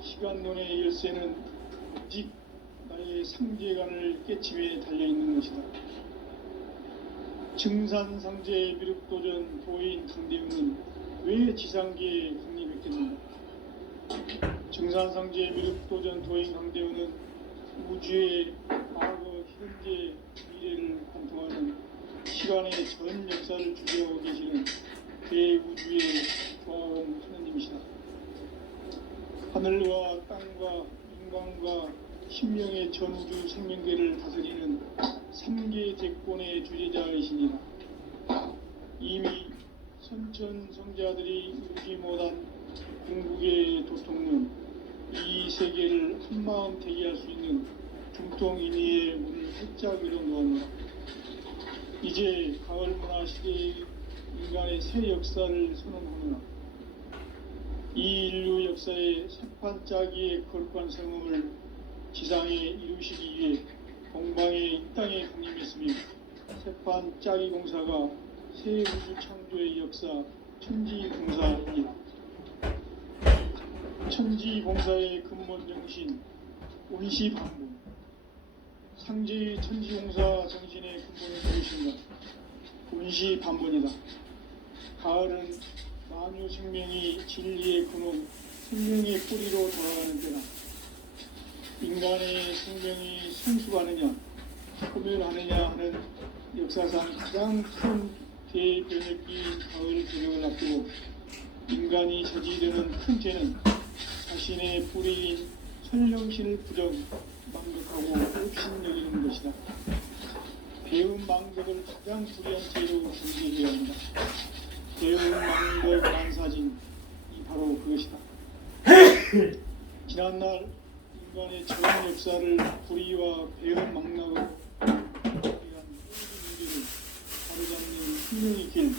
시간론의 열쇠는 오직 나의 상제관을 깨침에 달려있는 것이다. 증산상제 미륵도전 도인 강대우는 왜 지상계에 강림했겠는가? 증산상제 미륵도전 도인 강대우는 우주의 과거, 현재, 미래를 관통하는 시간의 전 역사를 주재하고 계시는 대우주의 조화원 하느님이시다. 하늘과 땅과 인간과 신명의 전우주 생명계를 다스리는 3계 대권의 주재자이시니라. 이미 선천성자들이 이루지 못한 궁극의 도통론, 이 세계를 한마음 대기할 수 있는 중통인의의 문을 활짝 열어놓았노라. 이제 가을 문화 시대의 인간의 새 역사를 선언하노라. 이 인류 역사의 새판짜기의 거룩한 성음을 지상에 이루시기 위해 동방의 이 땅에 강림했으며 새판짜기 공사가 새 우주 창조의 역사 천지공사입니다. 천지공사의 근본 정신 온시반본. 상제의 천지공사 정신의 근본은 무엇인가? 온시반본이다. 가을은 만유 생명이 진리의 근원, 생명의 뿌리로 돌아가는 때다. 인간의 생명이 성숙하느냐, 소멸하느냐 하는 역사상 가장 큰 대변혁기인 가을 개벽을 앞두고 인간이 저지르는 큰 죄는 자신의 뿌리인 선령신을 부정, 망극하고 흡신여기는 것이다. 배운 망극을 가장 불의한 죄로 경계해야 한다. 배운 망극 만사진이 바로 그것이다. 지난날 인간의 전 역사를 불의와 배운 망락으로 위한 문제를 바로잡는 생명의 길,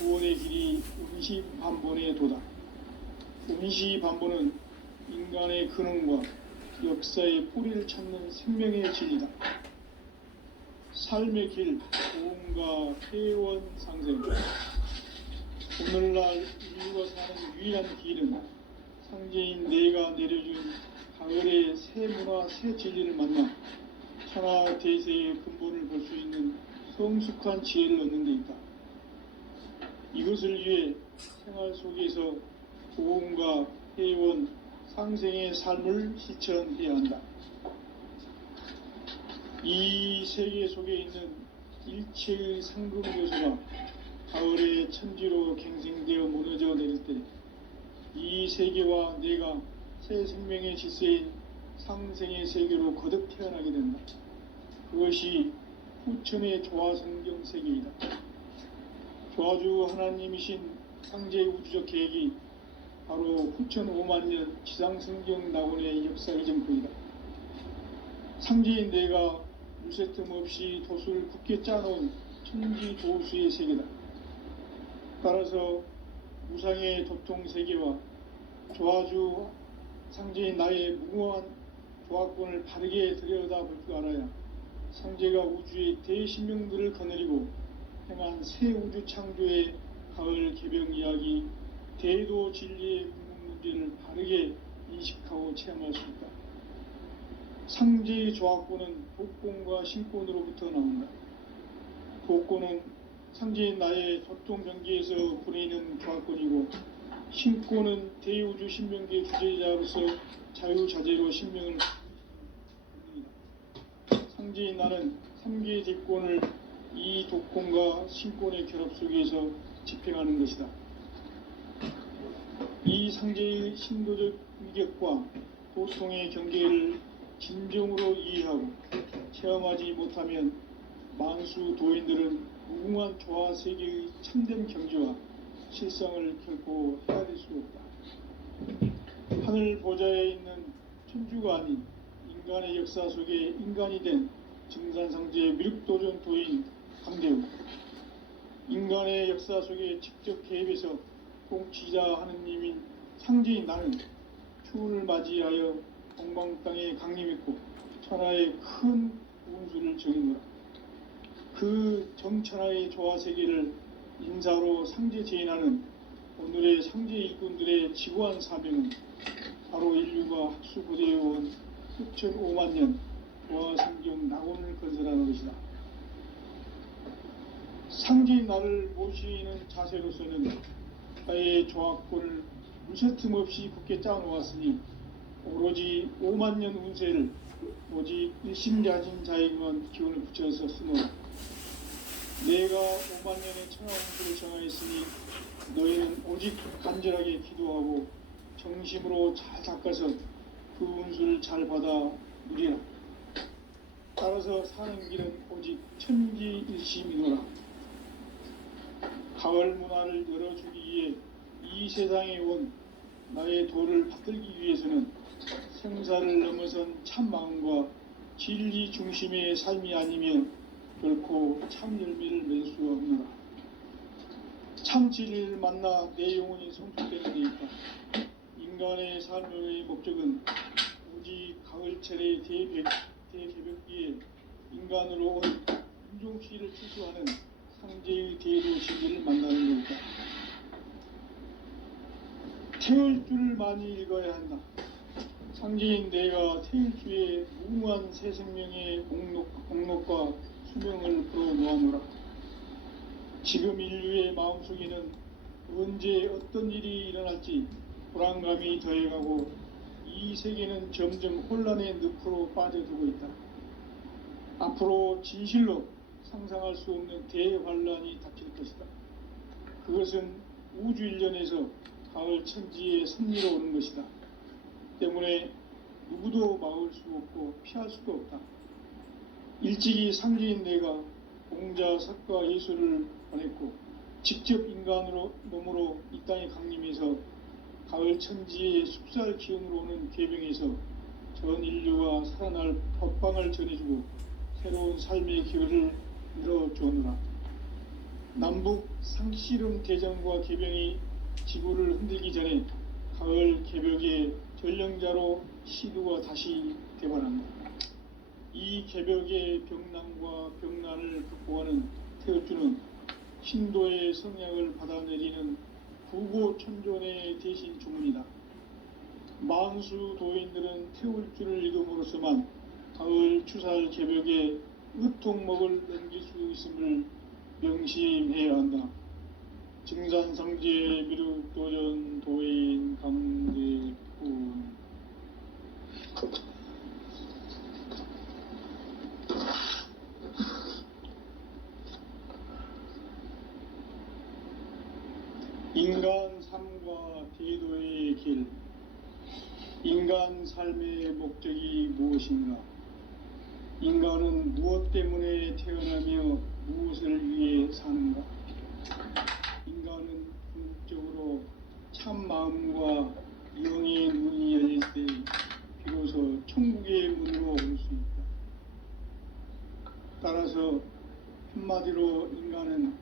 구원의 길이 온시반본의 도다. 온시반본은 인간의 근원과 역사의 뿌리를 찾는 생명의 진리다. 삶의 길, 고음과 회원 상생. 오늘날 인류가 사는 유일한 길은 상제인 내가 내려준 가을의 새 문화, 새 진리를 만나 천하 대세의 근본을 볼 수 있는 성숙한 지혜를 얻는 데 있다. 이것을 위해 생활 속에서 고음과 회원, 상생의 삶을 실천해야 한다. 이 세계 속에 있는 일체의 상금 요소가 가을의 천지로 갱생되어 무너져 내릴 때 이 세계와 내가 새 생명의 질서인 상생의 세계로 거듭 태어나게 된다. 그것이 후천의 조화성경 세계이다. 조화주 하나님이신 상제 우주적 계획이 바로 후천 5만년 지상성경 낙원의 역사의 전부이다. 상제인 내가 무쇠틈 없이 도수를 굳게 짜놓은 천지 도수의 세계다. 따라서 무상의 도통 세계와 조화주 상제인 나의 무궁한 조화권을 바르게 들여다볼 줄 알아야 상제가 우주의 대신명들을 거느리고 행한 새 우주 창조의 가을 개벽 이야기, 대도 진리의 궁극 문제를 바르게 인식하고 체험할 수 있다. 상제의 조화권은 독권과 신권으로부터 나온다. 독권은 상제인 나의 도통 경계에서 부리는 조화권이고, 신권은 대우주 신명계 주제자로서 자유자재로 신명을 상제인 나는 3개의 대권을 이 독권과 신권의 결합 속에서 집행하는 것이다. 이 상제의 신도적 위격과 도통의 경계를 진정으로 이해하고 체험하지 못하면 만수 도인들은 무궁한 조화 세계의 참된 경지와 실성을 결코 헤아릴 수 없다. 하늘 보좌에 있는 천주가 아닌 인간의 역사 속에 인간이 된 증산상제의 미륵도전 도인 강대우, 인간의 역사 속에 직접 개입해서 통치자 하느님인 상제인 나는 추운을 맞이하여 동방 땅에 강림했고 천하의 큰 운수를 정했노라. 그 정천하의 조화세계를 인사로 상제 제인하는 오늘의 상제 일꾼들의 지구한 사명은 바로 인류가 학수고대해온 6,500만 년 조화성경 낙원을 건설하는 것이다. 상제인 나를 모시는 자세로서는 나의 조합권을 무쇠틈 없이 굳게 짜놓았으니 오로지 5만 년 운세를 오직 일심가진 자에게만 기운을 붙여서 쓰노라. 내가 5만 년의 천하 운수를 정하였으니 너희는 오직 간절하게 기도하고 정심으로 잘 닦아서 그 운수를 잘 받아 누리라. 따라서 사는 길은 오직 천지일심이노라. 가을 문화를 열어주기 위해 이 세상에 온 나의 도를 받들기 위해서는 생사를 넘어선 참 마음과 진리 중심의 삶이 아니면 결코 참 열매를 맺을 수가 없노라. 참 진리를 만나 내 영혼이 성숙되는 데있다. 인간의 삶의 목적은 오직 가을철의 대개벽기에 인간으로 온 인종시를 추수하는 상제의 대도 진리를 만나는 것이다. 태을 줄을 많이 읽어야 한다. 상제인 내가 태일주의 무궁한 새 생명의 공록과 수명을 풀어놓아노라. 지금 인류의 마음속에는 언제 어떤 일이 일어날지 불안감이 더해가고 이 세계는 점점 혼란의 늪으로 빠져들고 있다. 앞으로 진실로 상상할 수 없는 대환란이 닥칠 것이다. 그것은 우주 일련에서 가을 천지의 섭리로 오는 것이다. 때문에 누구도 막을 수 없고 피할 수도 없다. 일찍이 상제인 내가 공자, 석가, 예수를 보냈고 직접 인간으로 몸으로 이 땅에 강림해서 가을 천지의 숲살 기운으로 오는 계병에서 전 인류가 살아날 법방을 전해주고 새로운 삶의 기회를 열어주었노라. 남북 상씨름 대전과 계병이 지구를 흔들기 전에 가을 개벽의 전령자로 시두가 다시 개발한다. 이 개벽의 병난과 병난을 극복하는 태어주는 신도의 성약을 받아내리는 구고천존의 대신 주문이다. 만수 도인들은 태울줄을 읽음으로써만 가을 추살 개벽에 으통목을 넘길 수 있음을 명심해야 한다. 증산상제 미륵도전 도인 강대군. 인간 삶과 대도의 길. 인간 삶의 목적이 무엇인가? 인간은 무엇 때문에 태어나며 무엇을 위해 사는가? 인간은 궁극적으로 참 마음과 영의 문이 열릴 때 비로소 천국의 문으로 올 수 있다. 따라서 한마디로 인간은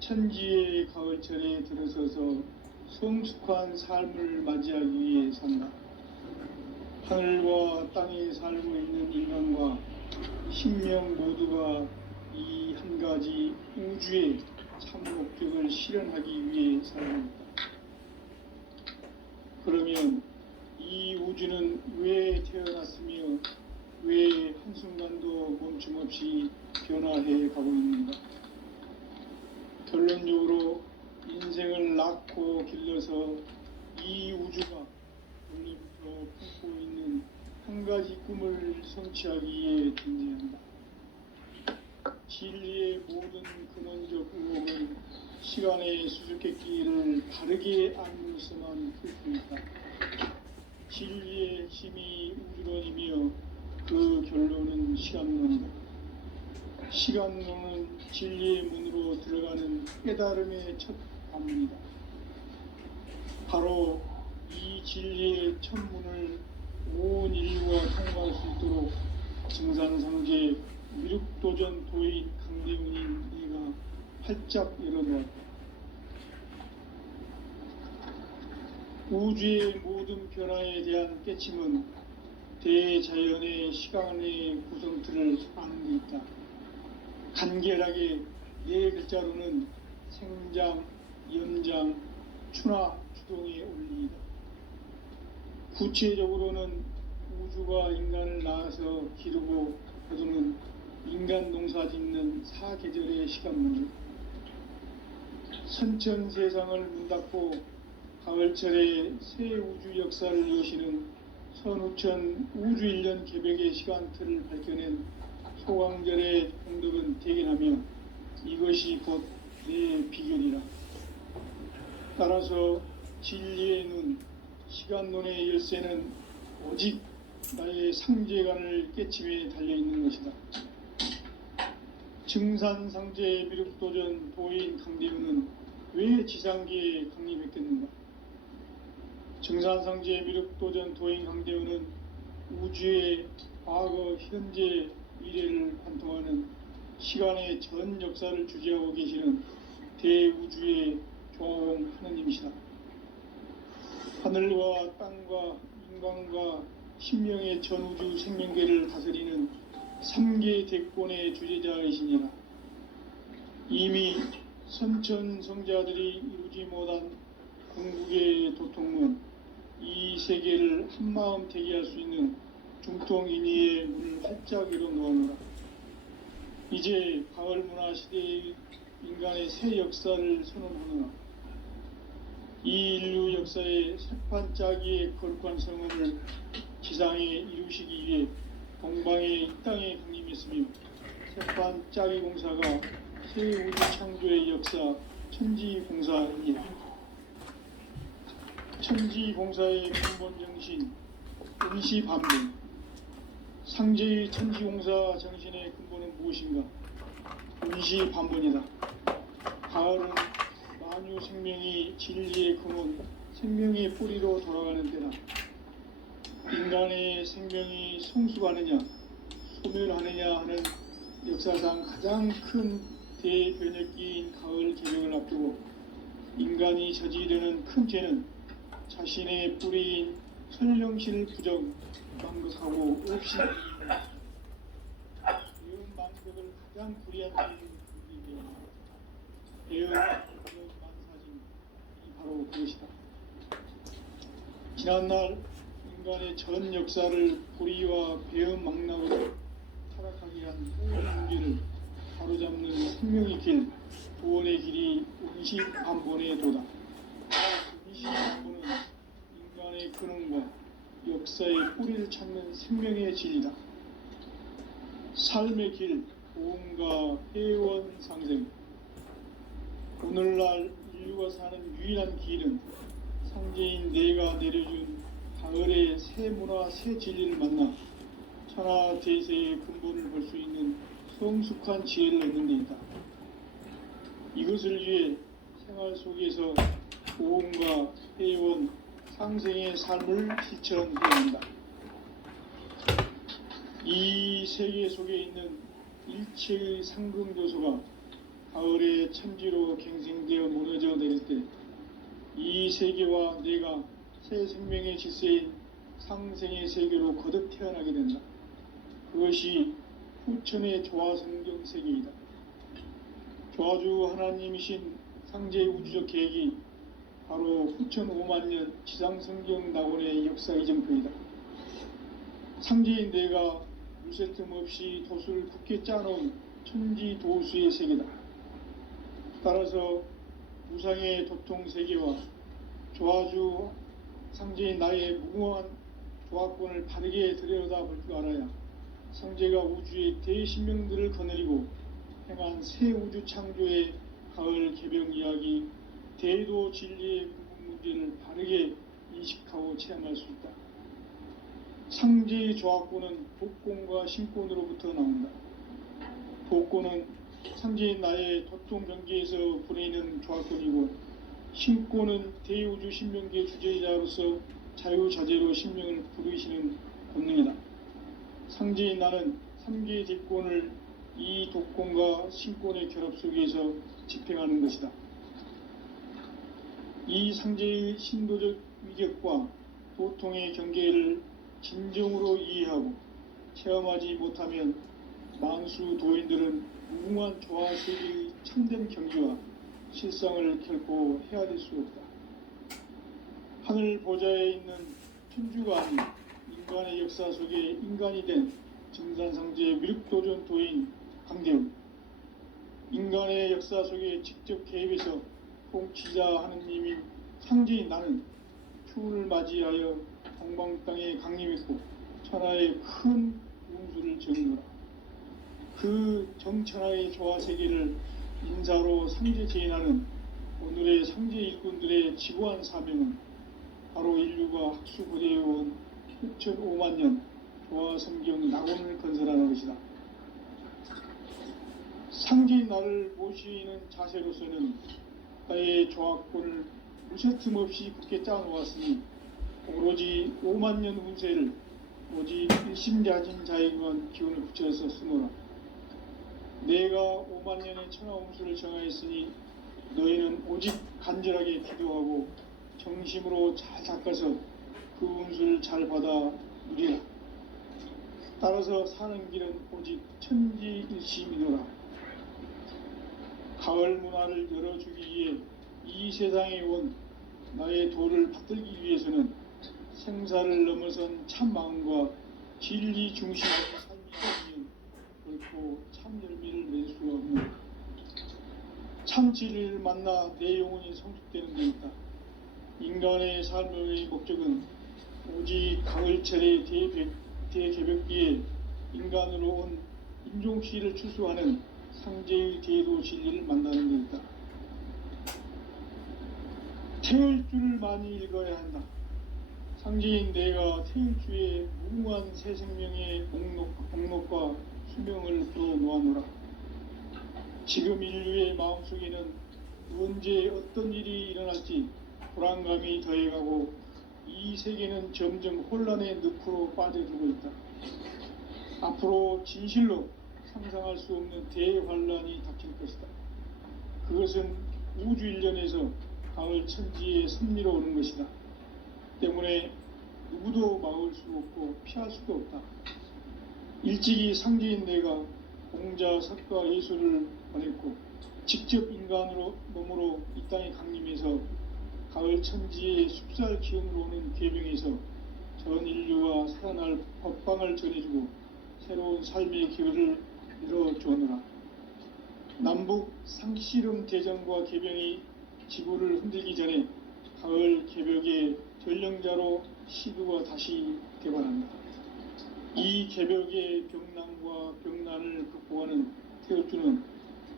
천지의 가을철에 들어서서 성숙한 삶을 맞이하기 위해 산다. 하늘과 땅에 살고 있는 인간과 신명 모두가 이 한 가지 우주의 참 목적을 실현하기 위해 살고 있다. 그러면 이 우주는 왜 태어났으며 왜 한순간도 멈춤없이 변화해 가고 있는가? 결론적으로 인생을 낳고 길러서 이 우주가 원래부터 품고 있는 한 가지 꿈을 성취하기 위해 존재한다. 진리의 모든 근원적 의혹은 시간의 수수께끼를 바르게 알면서만 풀 수 있다. 진리의 힘이 우주론이며 그 결론은 시간론이다. 시간론은 진리의 문으로 들어가는 깨달음의 첫 관문이다. 바로 이 진리의 첫 문을 온 인류가 통과할 수 있도록 증산상제 미륵도전 도인 강대훈인 네가 활짝 열어놓았다. 우주의 모든 변화에 대한 깨침은 대자연의 시간의 구성틀을 아는 데 있다. 간결하게 네 글자로는 생장, 연장, 추나 추동의 원리이다. 구체적으로는 우주가 인간을 낳아서 기르고 거두는 인간 농사 짓는 사계절의 시간 문제, 선천 세상을 문닫고 가을철에 새 우주 역사를 여시는 선우천 우주 1년 개벽의 시간틀을 밝혀낸 소강절의 공덕은 대견하며 이것이 곧 내 비결이라. 따라서 진리의 눈, 시간론의 열쇠는 오직 나의 상제관을 깨침에 달려있는 것이다. 증산상제 미륵도전 도인 강대훈은 왜 지상계에 강림했겠는가? 증산상제 미륵도전 도인 강대훈은 우주의 과거, 현재, 미래를 관통하는 시간의 전 역사를 주재하고 계시는 대우주의 조화홍 하느님이시다. 하늘과 땅과 인간과 신명의 전우주 생명계를 다스리는 3계 대권의 주재자이시니라. 이미 선천성자들이 이루지 못한 궁극의 도통문, 이 세계를 한마음 되게 할 수 있는 중통인의의 문을 활짝 열어놓아노라. 이제 가을 문화 시대의 인간의 새 역사를 선언하노라. 이 인류 역사의 새판짜기의 거룩한 성음을 지상에 이루시기 위해 동방의 이 땅에 강림했으며 새판짜기 공사가 새 우주 창조의 역사 천지공사입니다. 천지공사의 근본 정신 임시반문, 상제의 천지공사 정신의 근본은 무엇인가? 임시반문이다. 가을은 만유 생명이 진리의 근원, 생명의 뿌리로 돌아가는 때다. 인간의 생명이 성숙하느냐, 소멸하느냐 하는 역사상 가장 큰 대변혁기인 가을 개벽을 앞두고 인간이 저지르는 큰 죄는 자신의 뿌리인 설령실 부정, 망극하고 없이 배은 망극을 가장 불이한 배은 만사진이 바로 그것이다. 지난날 인간의 전 역사를 불의와 배은 망락으로 타락하게 한 모든 문제를 바로잡는 생명의 길, 구원의 길이 임시반본의 도다. 임시반본은 인간의 근원과 역사의 뿌리를 찾는 생명의 진리다. 삶의 길, 보험과 회원 상생. 오늘날 인류가 사는 유일한 길은 상제인 내가 내려준 가을의 새 문화, 새 진리를 만나 천하 대세의 근본을 볼 수 있는 성숙한 지혜를 얻는 데 있다. 이것을 위해 생활 속에서 보험과 회원, 상생의 삶을 실천해야 한다. 이 세계 속에 있는 일체의 상금 요소가 가을의 천지로 갱생되어 무너져 내릴 때 이 세계와 내가 새 생명의 질서인 상생의 세계로 거듭 태어나게 된다. 그것이 후천의 조화성경 세계이다. 조화주 하나님이신 상제의 우주적 계획이 바로 후천 5만년 지상성경 낙원의 역사 이정표이다. 상제인 내가 물새 틈 없이 도수를 굳게 짜놓은 천지도수의 세계다. 따라서 무상의 도통세계와 조화주 상제인 나의 무궁한 조화권을 바르게 들여다볼 줄 알아야 상제가 우주의 대신명들을 거느리고 행한 새 우주 창조의 가을 개벽 이야기, 대도 진리의 근본 문제를 바르게 인식하고 체험할 수 있다. 상제의 조화권은 복권과 신권으로부터 나온다. 복권은 상제인 나의 도통경계에서 보내는 조화권이고, 신권은 대우주 신명계 주제자로서 자유자재로 sinh命을 부르시는 본능이다. 상제인 나는 3개의 뒷권을 이 독권과 신권의 결합 속에서 집행하는 것이다. 이 상제의 신도적 위격과 도통의 경계를 진정으로 이해하고 체험하지 못하면 만수 도인들은 무궁한 조화세계의 참된 경지와 실상을 결코 헤아릴 수 없다. 하늘 보좌에 있는 천주가 아닌 인간의 역사 속에 인간이 된 증산상제 미륵도전 도인 강대우, 인간의 역사 속에 직접 개입해서 통치자 하느님인 상제인 나는 추운을 맞이하여 동방 땅에 강림했고 천하의 큰 운수를 정노라. 그 정천하의 조화세계를 인사로 상제 제인하는 오늘의 상제 일꾼들의 지고한 사명은 바로 인류가 학수고대해온 6,500만 년 조화성경 낙원을 건설하는 것이다. 상제인 나를 모시는 자세로서는 나의 조화권을 무쇠틈 없이 굳게 짜놓았으니 오로지 5만 년 운세를 오직 일심자진 자에게만 기운을 붙여서 쓰노라. 내가 5만 년의 천하운수를 정하였으니 너희는 오직 간절하게 기도하고 정심으로 잘 닦아서 그 운수를 잘 받아 누리라. 따라서 사는 길은 오직 천지일심이노라. 가을 문화를 열어주기 위해 이 세상에 온 나의 도를 받들기 위해서는 생사를 넘어선 참 마음과 진리 중심의 삶이 있으면 결코 참 열매를 낼 수 없는 참 진리를 만나 내 영혼이 성숙되는 데 있다. 인간의 삶의 목적은 오직 가을철의 대개벽기에 인간으로 온 인종시를 추수하는 상제의 대도 진리를 만나는 데 있다. 태을 줄을 많이 읽어야 한다. 상제인 내가 태을 주에 무궁한 새 생명의 목록과 수명을 풀어놓아노라. 지금 인류의 마음속에는 언제 어떤 일이 일어날지 불안감이 더해가고 이 세계는 점점 혼란의 늪으로 빠져들고 있다. 앞으로 진실로 상상할 수 없는 대환란이 닥칠 것이다. 그것은 우주 일련에서 가을 천지의 섭리로 오는 것이다. 때문에 누구도 막을 수 없고 피할 수도 없다. 일찍이 상제인 내가 공자, 석가, 예수를 보냈고 직접 인간으로 몸으로 이 땅에 강림해서 가을 천지의 숲살 기운으로 오는 계병에서 전 인류가 살아날 법방을 전해주고 새로운 삶의 기회를 이뤄주느라. 남북 상씨름 대전과 계병이 지구를 흔들기 전에 가을 개벽의 전령자로 시두가 다시 개발한다. 이 개벽의 병난과 병난을 극복하는 태울주는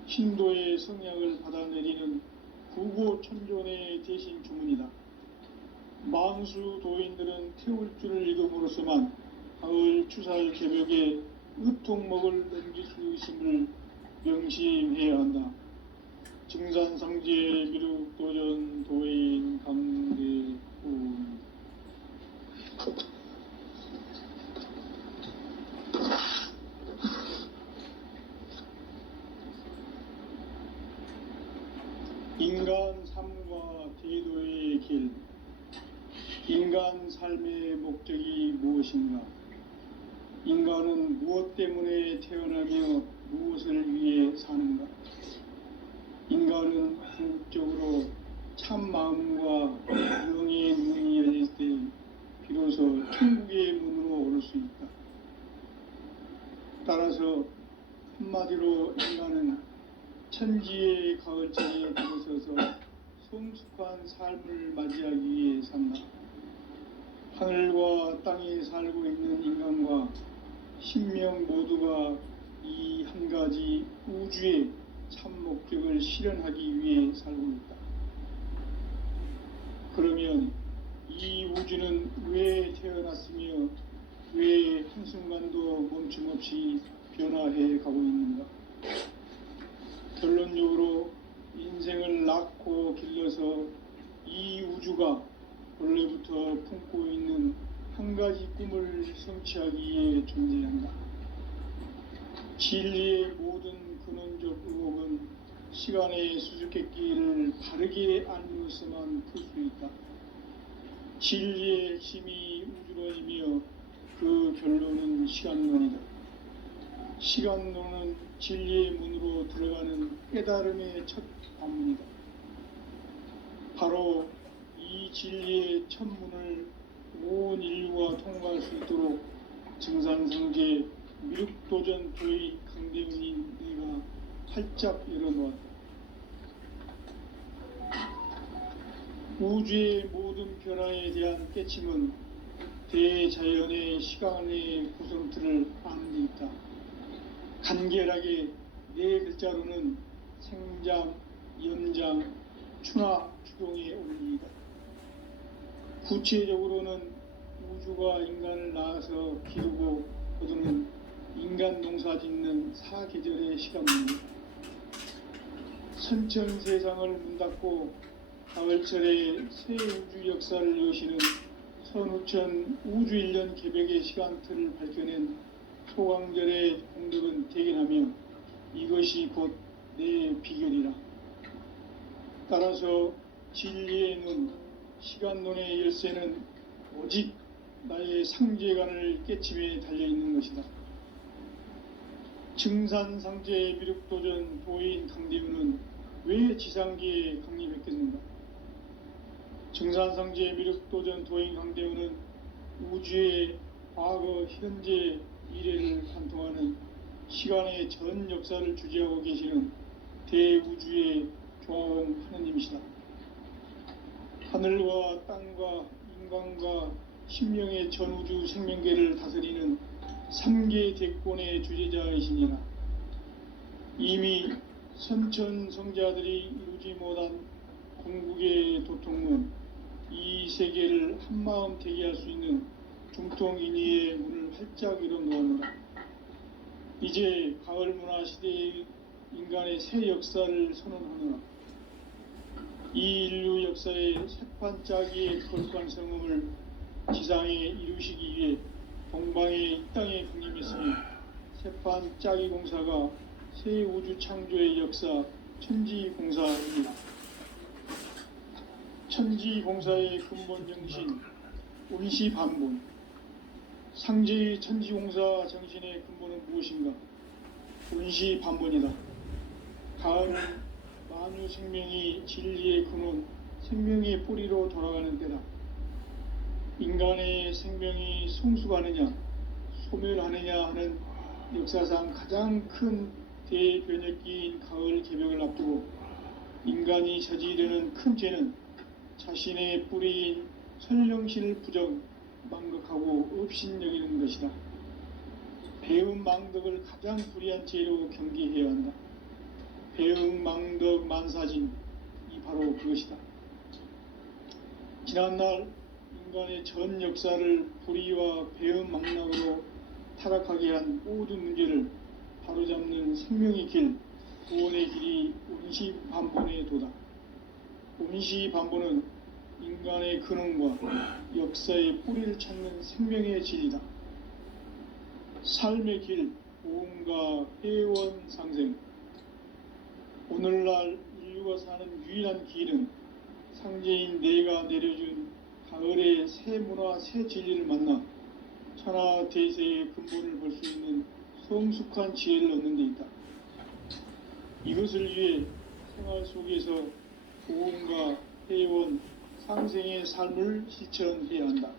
신도의 성약을 받아내리는 구고천존의 대신 주문이다. 만수 도인들은 태울주를 읽음으로써만 가을 추살 개벽의 의통목을 넘길 수 있음을 명심해야 한다. 증산상제 미륵도전 도인 강대우. 인간 삶과 대도의 길. 인간 삶의 목적이 무엇인가? 인간은 무엇 때문에 태어나며 무엇을 위해 사는가? 인간은 궁극적으로 참 마음과 영의 문이 열릴 때 비로소 천국의 문으로 오를 수 있다. 따라서 한마디로 인간은 천지의 가을철에 들어서서 성숙한 삶을 맞이하기 위해 산다. 하늘과 땅에 살고 있는 인간과 신명 모두가 이 한 가지 우주의 참 목적을 실현하기 위해 살고 있다. 그러면 이 우주는 왜 태어났으며 왜 한순간도 멈춤없이 변화해 가고 있는가? 결론적으로 인생을 낳고 길러서 이 우주가 본래부터 품고 있는 한 가지 꿈을 성취하기 위해 존재한다. 진리의 모든 근원적 의혹은 시간의 수수께끼를 바르게 알므로서만 풀 수 있다. 진리의 핵심이 우주론이며 그 결론은 시간론이다. 시간론은 진리의 문으로 들어가는 깨달음의 첫 관문이다. 바로 이 진리의 첫 문을 온 인류가 통과할 수 있도록 증산성제 미륵도전 도의 강대훈인 내가 활짝 열어놓았다. 우주의 모든 변화에 대한 깨침은 대자연의 시간의 구성틀을 아는 데 있다. 간결하게 네 글자로는 생장, 연장, 추나 추동의 원리이다. 구체적으로는 우주가 인간을 낳아서 기르고 거두는 인간 농사 짓는 사계절의 시간입니다. 선천 세상을 문 닫고 가을철에 새 우주 역사를 여시는 선우천 우주 1년 개벽의 시간틀을 밝혀낸 소강절의 공덕은 대견하며 이것이 곧 내 비결이라. 따라서 진리의 눈, 시간론의 열쇠는 오직 나의 상제관을 깨침에 달려있는 것이다. 증산상제 미륵도전 도인 강대훈은 왜 지상계에 강림했겠는가? 증산상제 미륵도전 도인 강대훈은 우주의 과거, 현재, 미래를 관통하는 시간의 전 역사를 주재하고 계시는 대우주의 조화원 하느님이시다. 하늘과 땅과 인간과 신명의 전우주 생명계를 다스리는 3계 대권의 주재자이시니라. 이미 선천성자들이 이루지 못한 궁극의 도통문, 이 세계를 한마음 되게 할 수 있는 중통인의의 문을 활짝 열어놓았노라. 이제 가을 문화 시대의 인간의 새 역사를 선언하노라. 이 인류 역사의 새판짜기의 거룩한 성음을 지상에 이루시기 위해 동방의 이 땅에 강림했으니 새판짜기 공사가 새 우주 창조의 역사 천지공사입니다. 천지공사의 근본 정신 운시반본. 상제의 천지공사 정신의 근본은 무엇인가? 운시반본이다. 가을은 만유 생명이 진리의 근원, 생명의 뿌리로 돌아가는 때다. 인간의 생명이 성숙하느냐, 소멸하느냐 하는 역사상 가장 큰 대변혁기인 가을 개벽을 앞두고 인간이 저지르는 큰 죄는 자신의 뿌리인 선령신을 부정, 망극하고 업신여기는 것이다. 배음 망덕을 가장 불의한 죄로 경계해야 한다. 배음 망덕 만사진이 바로 그것이다. 지난날 인간의 전 역사를 불의와 배음 망락으로 타락하게 한 모든 문제를 바로잡는 생명의 길, 구원의 길이 운시반본의 도다. 운시반본은 인간의 근원과 역사의 뿌리를 찾는 생명의 진리다. 삶의 길, 보험과 회원 상생. 오늘날 인류가 사는 유일한 길은 상제인 내가 내려준 가을의 새 문화, 새 진리를 만나 천하 대세의 근본을 볼 수 있는 성숙한 지혜를 얻는 데 있다. 이것을 위해 생활 속에서 보험과 회원, 상생의 삶을 실천해야 한다.